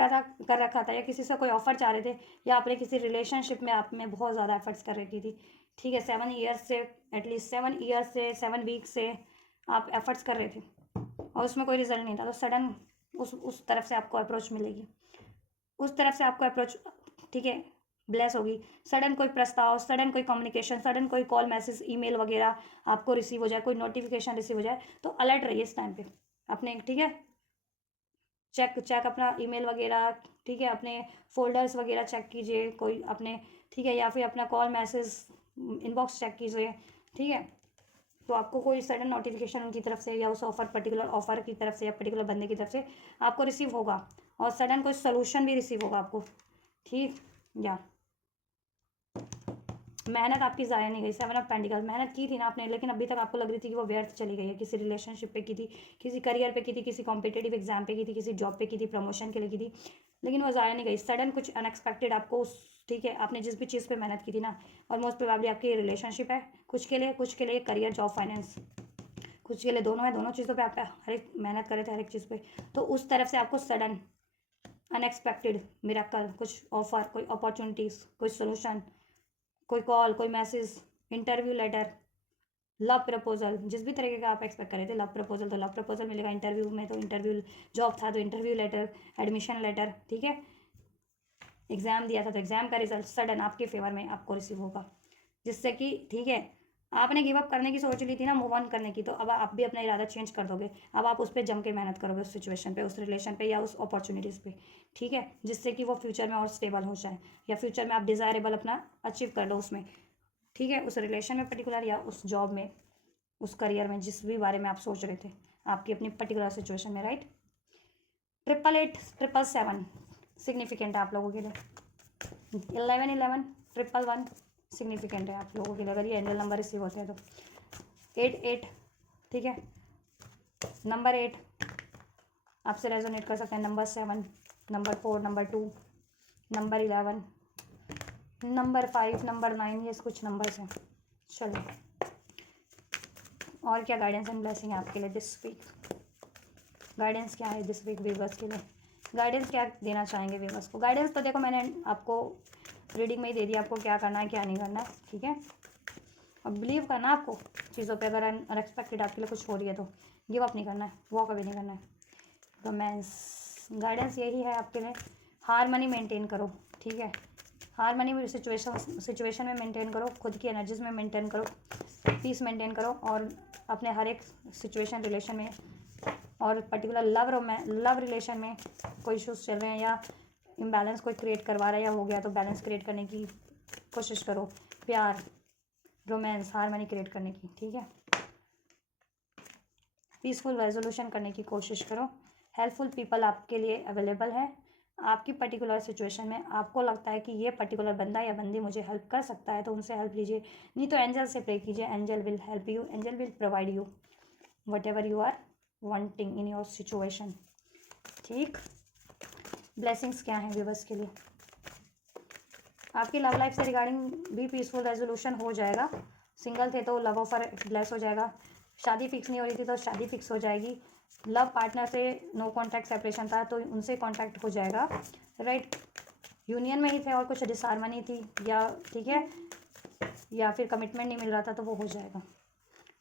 रखा था, या किसी से कोई ऑफर चाह रहे थे, या आपने किसी रिलेशनशिप में आप में बहुत ज़्यादा एफर्ट्स कर रखी थी, ठीक है, 7 ईयर्स से, एटलीस्ट 7 ईयर्स से, 7 वीक से आप एफर्ट्स कर रहे थे, और उसमें कोई रिजल्ट नहीं था, तो सडन उस तरफ से आपको अप्रोच मिलेगी, उस तरफ से आपको अप्रोच, ठीक है, ब्लेस होगी, सडन कोई प्रस्ताव, सडन कोई कम्युनिकेशन, सडन कोई कॉल, मैसेज, ईमेल वगैरह आपको रिसीव हो जाए, कोई नोटिफिकेशन रिसीव हो जाए, तो अलर्ट रहिए इस टाइम पे अपने, ठीक है, चेक चेक अपना ईमेल वगैरह, ठीक है, अपने फोल्डर्स वगैरह चेक कीजिए, कोई अपने, ठीक है, या फिर अपना कॉल, मैसेज, इनबॉक्स चेक कीजिए, ठीक है, तो आपको कोई सडन नोटिफिकेशन उनकी तरफ से, या उस पर्टिकुलर ऑफर की तरफ से, या पर्टिकुलर बंदे की तरफ से आपको रिसीव होगा, और सडन कोई सोल्यूशन भी रिसीव होगा आपको, ठीक, या मेहनत आपकी ज़ाया नहीं गई, 7 ऑफ पेंटिकल्स, मेहनत की थी ना आपने, लेकिन अभी तक आपको लग रही थी कि वो व्यर्थ चली गई है, किसी रिलेशनशिप पे की थी, किसी करियर पे की थी, किसी कॉम्पिटेटिव एग्जाम पे की थी, किसी जॉब पे की थी, प्रमोशन के लिए की थी, लेकिन वो ज़ाया नहीं गई, सडन कुछ अनएक्सपेक्टेड आपको उस, ठीक है, आपने जिस भी चीज़ पे मेहनत की थी ना, और मोस्ट प्रोबेबली आपकी रिलेशनशिप है, कुछ के लिए करियर, जॉब, फाइनेंस, कुछ के लिए दोनों है, दोनों चीज़ों पे आप हर एक मेहनत कर रहे थे हर एक चीज़ पे, तो उस तरफ से आपको सडन अनएक्सपेक्टेड मिरेकल, कुछ ऑफर, कोई अपॉर्चुनिटीज़, कोई सोल्यूशन, कोई कॉल, कोई message, interview letter, love proposal, जिस भी तरीके का आप एक्सपेक्ट कर रहे थे, लव प्रपोजल तो लव प्रपोजल मिलेगा, इंटरव्यू में तो इंटरव्यू, जॉब था तो इंटरव्यू लेटर, एडमिशन लेटर, ठीक है, एग्ज़ाम दिया था तो एग्ज़ाम का रिजल्ट सडन आपके फेवर में आपको रिसीव होगा, जिससे कि ठीक है आपने गिव अप करने की सोच ली थी ना, मूव ऑन करने की, तो अब आप भी अपना इरादा चेंज कर दोगे, अब आप उस पर जम के मेहनत करोगे, उस सिचुएशन पे, उस रिलेशन पे या उस अपॉर्चुनिटीज़ पे, ठीक है, जिससे कि वो फ्यूचर में और स्टेबल हो जाए, या फ्यूचर में आप डिज़ायरेबल अपना अचीव कर लो उसमें, ठीक है, उस रिलेशन में पर्टिकुलर या उस जॉब में, उस करियर में, जिस भी बारे में आप सोच रहे थे आपकी अपनी पर्टिकुलर सिचुएशन में, राइट। 888 777 सिग्निफिकेंट है आप लोगों के लिए, 1111 111 सिग्निफिकेंट है आप लोगों के लिए अगर ये एंजल नंबर रिसीव होते हैं तो। 88, ठीक है, नंबर 8 आपसे रेजोनेट कर सकते हैं, number 7, number 4, number 2, number 11, number 5, number 9, ये कुछ नंबर्स हैं। चलो, और क्या गाइडेंस एंड ब्लेसिंग है आपके लिए दिस वीक? गाइडेंस क्या है दिस वीक व्यूअर्स के लिए? गाइडेंस क्या देना चाहेंगे व्यूअर्स को? गाइडेंस तो देखो मैंने आपको रीडिंग में ही दे दिया, आपको क्या करना है क्या नहीं करना है, ठीक है। अब बिलीव करना है आपको चीज़ों पे, अगर अनएक्सपेक्टेड आपके लिए कुछ हो रही है तो गिव अप नहीं करना है, वॉक अवे नहीं करना है। रोमांस गाइडेंस यही है आपके लिए, हारमनी मेंटेन करो, ठीक है, हारमनी सिचुएशन में मेंटेन करो, खुद की एनर्जीज में मेंटेन करो, पीस मेंटेन करो, और अपने हर एक सिचुएशन रिलेशन में और पर्टिकुलर लव रिलेशन में कोई इशूज़ चल रहे हैं या इम्बैलेंस कोई क्रिएट करवा रहा है या हो गया तो बैलेंस क्रिएट करने की कोशिश करो, प्यार, रोमांस, हारमनी क्रिएट करने की, ठीक है, पीसफुल रेजोल्यूशन करने की कोशिश करो। हेल्पफुल पीपल आपके लिए अवेलेबल है, आपकी पर्टिकुलर सिचुएशन में आपको लगता है कि ये पर्टिकुलर बंदा या बंदी मुझे हेल्प कर सकता है तो उनसे हेल्प लीजिए, नहीं तो एंजल से प्रे कीजिए, angel will help you, angel will provide you what you are wanting in your situation, ठीक। ब्लेसिंग्स क्या हैं व्यूअर्स के लिए? आपकी लव लाइफ से रिगार्डिंग भी पीसफुल रेजोल्यूशन हो जाएगा, सिंगल थे तो लव ऑफर ब्लेस हो जाएगा, शादी फिक्स नहीं हो रही थी तो शादी फिक्स हो जाएगी, लव पार्टनर से नो कॉन्टैक्ट सेपरेशन था तो उनसे कॉन्टैक्ट हो जाएगा, राइट, यूनियन में ही थे और कुछ डिसहार्मनी थी या ठीक है, या फिर कमिटमेंट नहीं मिल रहा था तो वो हो जाएगा।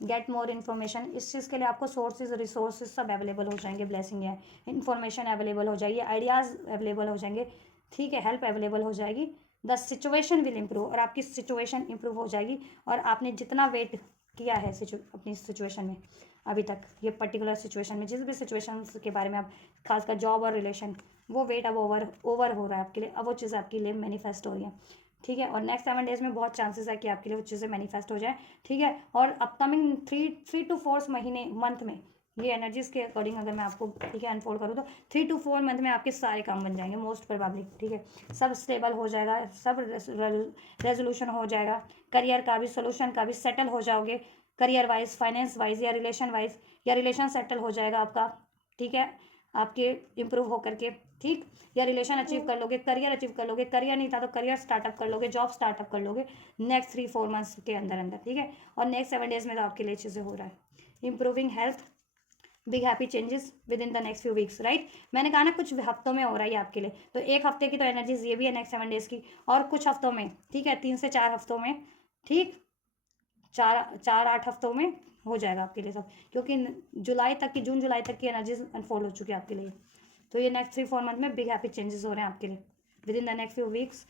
गेट मोर इन्फॉर्मेशन, इस चीज़ के लिए आपको सोर्सेज रिसोर्सेज सब अवेलेबल हो जाएंगे, ब्लेसिंग है, इन्फॉर्मेशन अवेलेबल हो जाएगी, आइडियाज़ अवेलेबल हो जाएंगे, ठीक है, हेल्प अवेलेबल हो जाएगी, द सिचुएशन विल इम्प्रूव, और आपकी सिचुएशन इम्प्रूव हो जाएगी, और आपने जितना वेट किया है अपनी सिचुएशन में अभी तक, ये पर्टिकुलर सिचुएशन में जिस भी सिचुएशन के बारे में आप, खासकर जॉब और रिलेशन, वो वेट अब ओवर हो रहा है आपके लिए, अब वो चीज़ आपके लिए मैनिफेस्ट हो रही है, ठीक है, और नेक्स्ट 7 डेज में बहुत चांसेस है कि आपके लिए वो चीज़ें मैनिफेस्ट हो जाए, ठीक है, और अपकमिंग 3 to 4 महीने मंथ में ये एनर्जीज के अकॉर्डिंग अगर मैं आपको ठीक है अनफोल्ड करूँ तो 3 to 4 मंथ में आपके सारे काम बन जाएंगे मोस्ट प्रोबेबली, ठीक है, सब स्टेबल हो जाएगा, सब रेजोल्यूशन हो जाएगा, करियर का भी, सोल्यूशन का भी, सेटल हो जाओगे, करियर वाइज, फाइनेंस वाइज या रिलेशन सेटल हो जाएगा आपका, ठीक है, आपके इम्प्रूव होकर के, ठीक, या रिलेशन अचीव कर लोगे, करियर अचीव कर लोगे, करियर नहीं था तो करियर स्टार्टअप कर लोगे, जॉब स्टार्टअप कर लोगे नेक्स्ट 3-4 मंथ्स के अंदर अंदर, ठीक है, और नेक्स्ट 7 डेज में तो आपके लिए चीज़ें हो रहा है, improving health, big happy changes with in the next few weeks, right, मैंने कहा ना कुछ हफ्तों में हो रहा है आपके लिए, तो एक हफ्ते की तो एनर्जीज ये भी है नेक्स्ट 7 डेज की, और कुछ हफ्तों में, ठीक है, 3 से 4 हफ्तों में, ठीक, 4-8 हफ्तों में हो जाएगा आपके लिए सब, क्योंकि जून जुलाई तक की एनर्जीज अनफोल्ड हो चुकी है आपके लिए, तो ये नेक्स्ट 3-4 मंथ में बिग हैप्पी चेंजेस हो रहे हैं आपके लिए with in the next few weeks.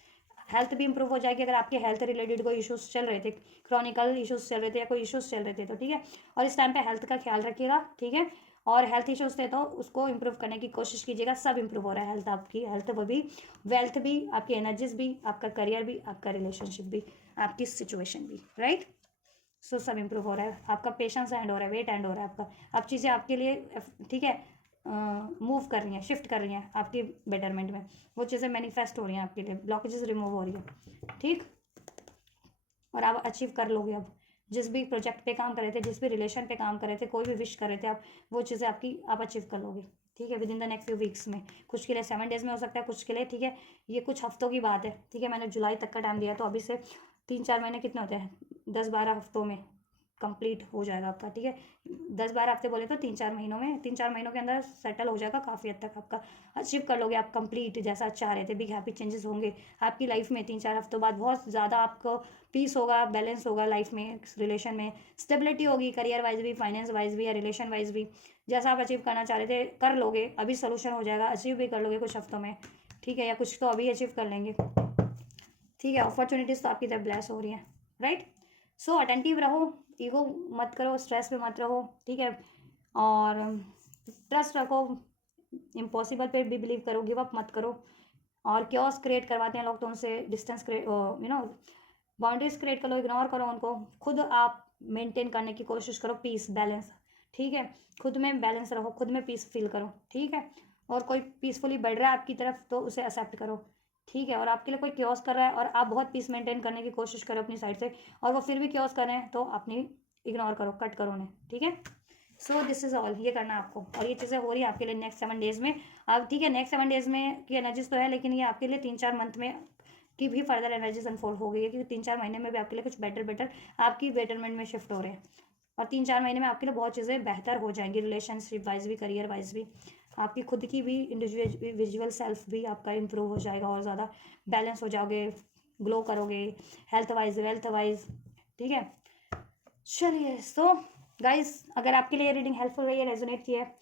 Health भी इंप्रूव हो जाएगी, अगर आपके हेल्थ रिलेटेड कोई इश्यूज चल रहे थे, क्रॉनिकल इश्यूज चल रहे थे या कोई इश्यूज चल रहे थे तो ठीक है, और इस टाइम पे हेल्थ का ख्याल रखिएगा, ठीक है, और हेल्थ इश्यूज थे तो उसको इंप्रूव करने की कोशिश कीजिएगा, सब इंप्रूव हो रहा है, हेल्थ आपकी, हेल्थ वो भी, वेल्थ भी, आपकी एनर्जीज भी, आपका करियर भी, आपका रिलेशनशिप भी, आपकी सिचुएशन भी, राइट, सो सब इंप्रूव हो रहा है, आपका पेशेंस एंड हो रहा है, वेट एंड हो रहा है आपका, अब चीज़ें आपके लिए ठीक है मूव कर रही हैं, शिफ्ट कर रही हैं आपकी बेटरमेंट में, वो चीज़ें मैनिफेस्ट हो रही हैं आपके लिए, ब्लॉकेजेस रिमूव हो रही है, ठीक, और आप अचीव कर लोगे अब जिस भी प्रोजेक्ट पे काम कर रहे थे, जिस भी रिलेशन पे काम कर रहे थे, कोई भी विश कर रहे थे आप, वो चीज़ें आपकी आप अचीव कर लोगे, ठीक है, with in the next few weeks में, कुछ के लिए 7 डेज में हो सकता है, कुछ के लिए, ठीक है, ये कुछ हफ्तों की बात है, ठीक है, मैंने जुलाई तक का टाइम दिया तो अभी से 3-4 महीने कितने होते हैं, 10-12 हफ्तों में कंप्लीट हो जाएगा आपका, ठीक है। 10-12 हफ्ते बोले तो 3-4 महीनों में, 3-4 महीनों के अंदर सेटल हो जाएगा, काफ़ी हद तक आपका अचीव कर लोगे आप कंप्लीट जैसा आप चाह रहे थे। बिग हैप्पी चेंजेस होंगे आपकी लाइफ में 3-4 हफ्तों बाद, बहुत ज़्यादा आपको पीस होगा, बैलेंस होगा लाइफ में, रिलेशन में स्टेबिलिटी होगी, करियर वाइज भी, फाइनेंस वाइज भी या रिलेशन वाइज भी। जैसा आप अचीव करना चाह रहे थे कर लोगे, अभी सोल्यूशन हो जाएगा, अचीव भी कर लोगे कुछ हफ्तों में, ठीक है, या कुछ तो अभी अचीव कर लेंगे, ठीक है। अपॉर्चुनिटीज़ तो आपकी तरफ ब्लेस हो रही हैं, राइट। सो अटेंटिव रहो, ईगो मत करो, स्ट्रेस में मत रहो, ठीक है, और ट्रस्ट रखो, इम्पॉसिबल पे भी बिलीव करो, गिव अप मत करो। और क्योस क्रिएट करवाते हैं लोग तो उनसे डिस्टेंस क्रिएट, बाउंड्रीज क्रिएट करो, इग्नोर करो उनको, खुद आप मेंटेन करने की कोशिश करो, पीस बैलेंस, ठीक है। खुद में बैलेंस रहो, खुद में पीस फील करो, ठीक है। और कोई पीसफुली बढ़ रहा है आपकी तरफ तो उसे एक्सेप्ट करो, ठीक है। और आपके लिए कोई क्योस कर रहा है और आप बहुत पीस मेंटेन करने की कोशिश करो अपनी साइड से और वो फिर भी क्योस कर रहे हैं तो अपनी इग्नोर करो, कट करो उन्हें, ठीक है। सो दिस इज ऑल, ये करना है आपको, और ये चीज़ें हो रही है आपके लिए नेक्स्ट 7 डेज में। अब ठीक है, नेक्स्ट 7 डेज में की एनर्जीज तो है, लेकिन ये आपके लिए 3-4 मंथ में की भी फर्दर एनर्जीज अनफोल्ड हो गई है, क्योंकि 3-4 महीने में भी आपके लिए कुछ बेटर आपकी बेटरमेंट में शिफ्ट हो रहे हैं, और 3-4 महीने में आपके लिए बहुत चीज़ें बेहतर हो जाएंगी, रिलेशनशिप वाइज भी, करियर वाइज भी, आपकी खुद की भी इंडिविजुअल सेल्फ भी आपका इम्प्रूव हो जाएगा, और ज़्यादा बैलेंस हो जाओगे, ग्लो करोगे, हेल्थ वाइज, वेल्थ वाइज, ठीक है। चलिए, सो गाइस, अगर आपके लिए रीडिंग हेल्पफुल रही है, रेजोनेट किया है,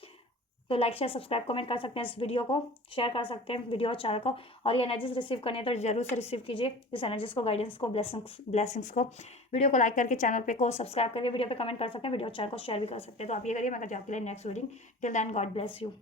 तो लाइक शेयर सब्सक्राइब कमेंट कर सकते हैं, इस वीडियो को शेयर कर सकते हैं, वीडियो और चैनल को। और ये एनर्जीज रिसीव करनी है तो जरूर से रिसीव कीजिए इस एनर्जीज को, गाइडेंस को, ब्लेसिंग्स को। वीडियो को लाइक करके, चैनल पे को सब्सक्राइब करके, वीडियो पे कमेंट कर सकते हैं, वीडियो और चैनल को शेयर भी कर सकते हैं। तो आप ये करिए, मैं करती हूँ आपके लिए next reading. Till then, God bless you.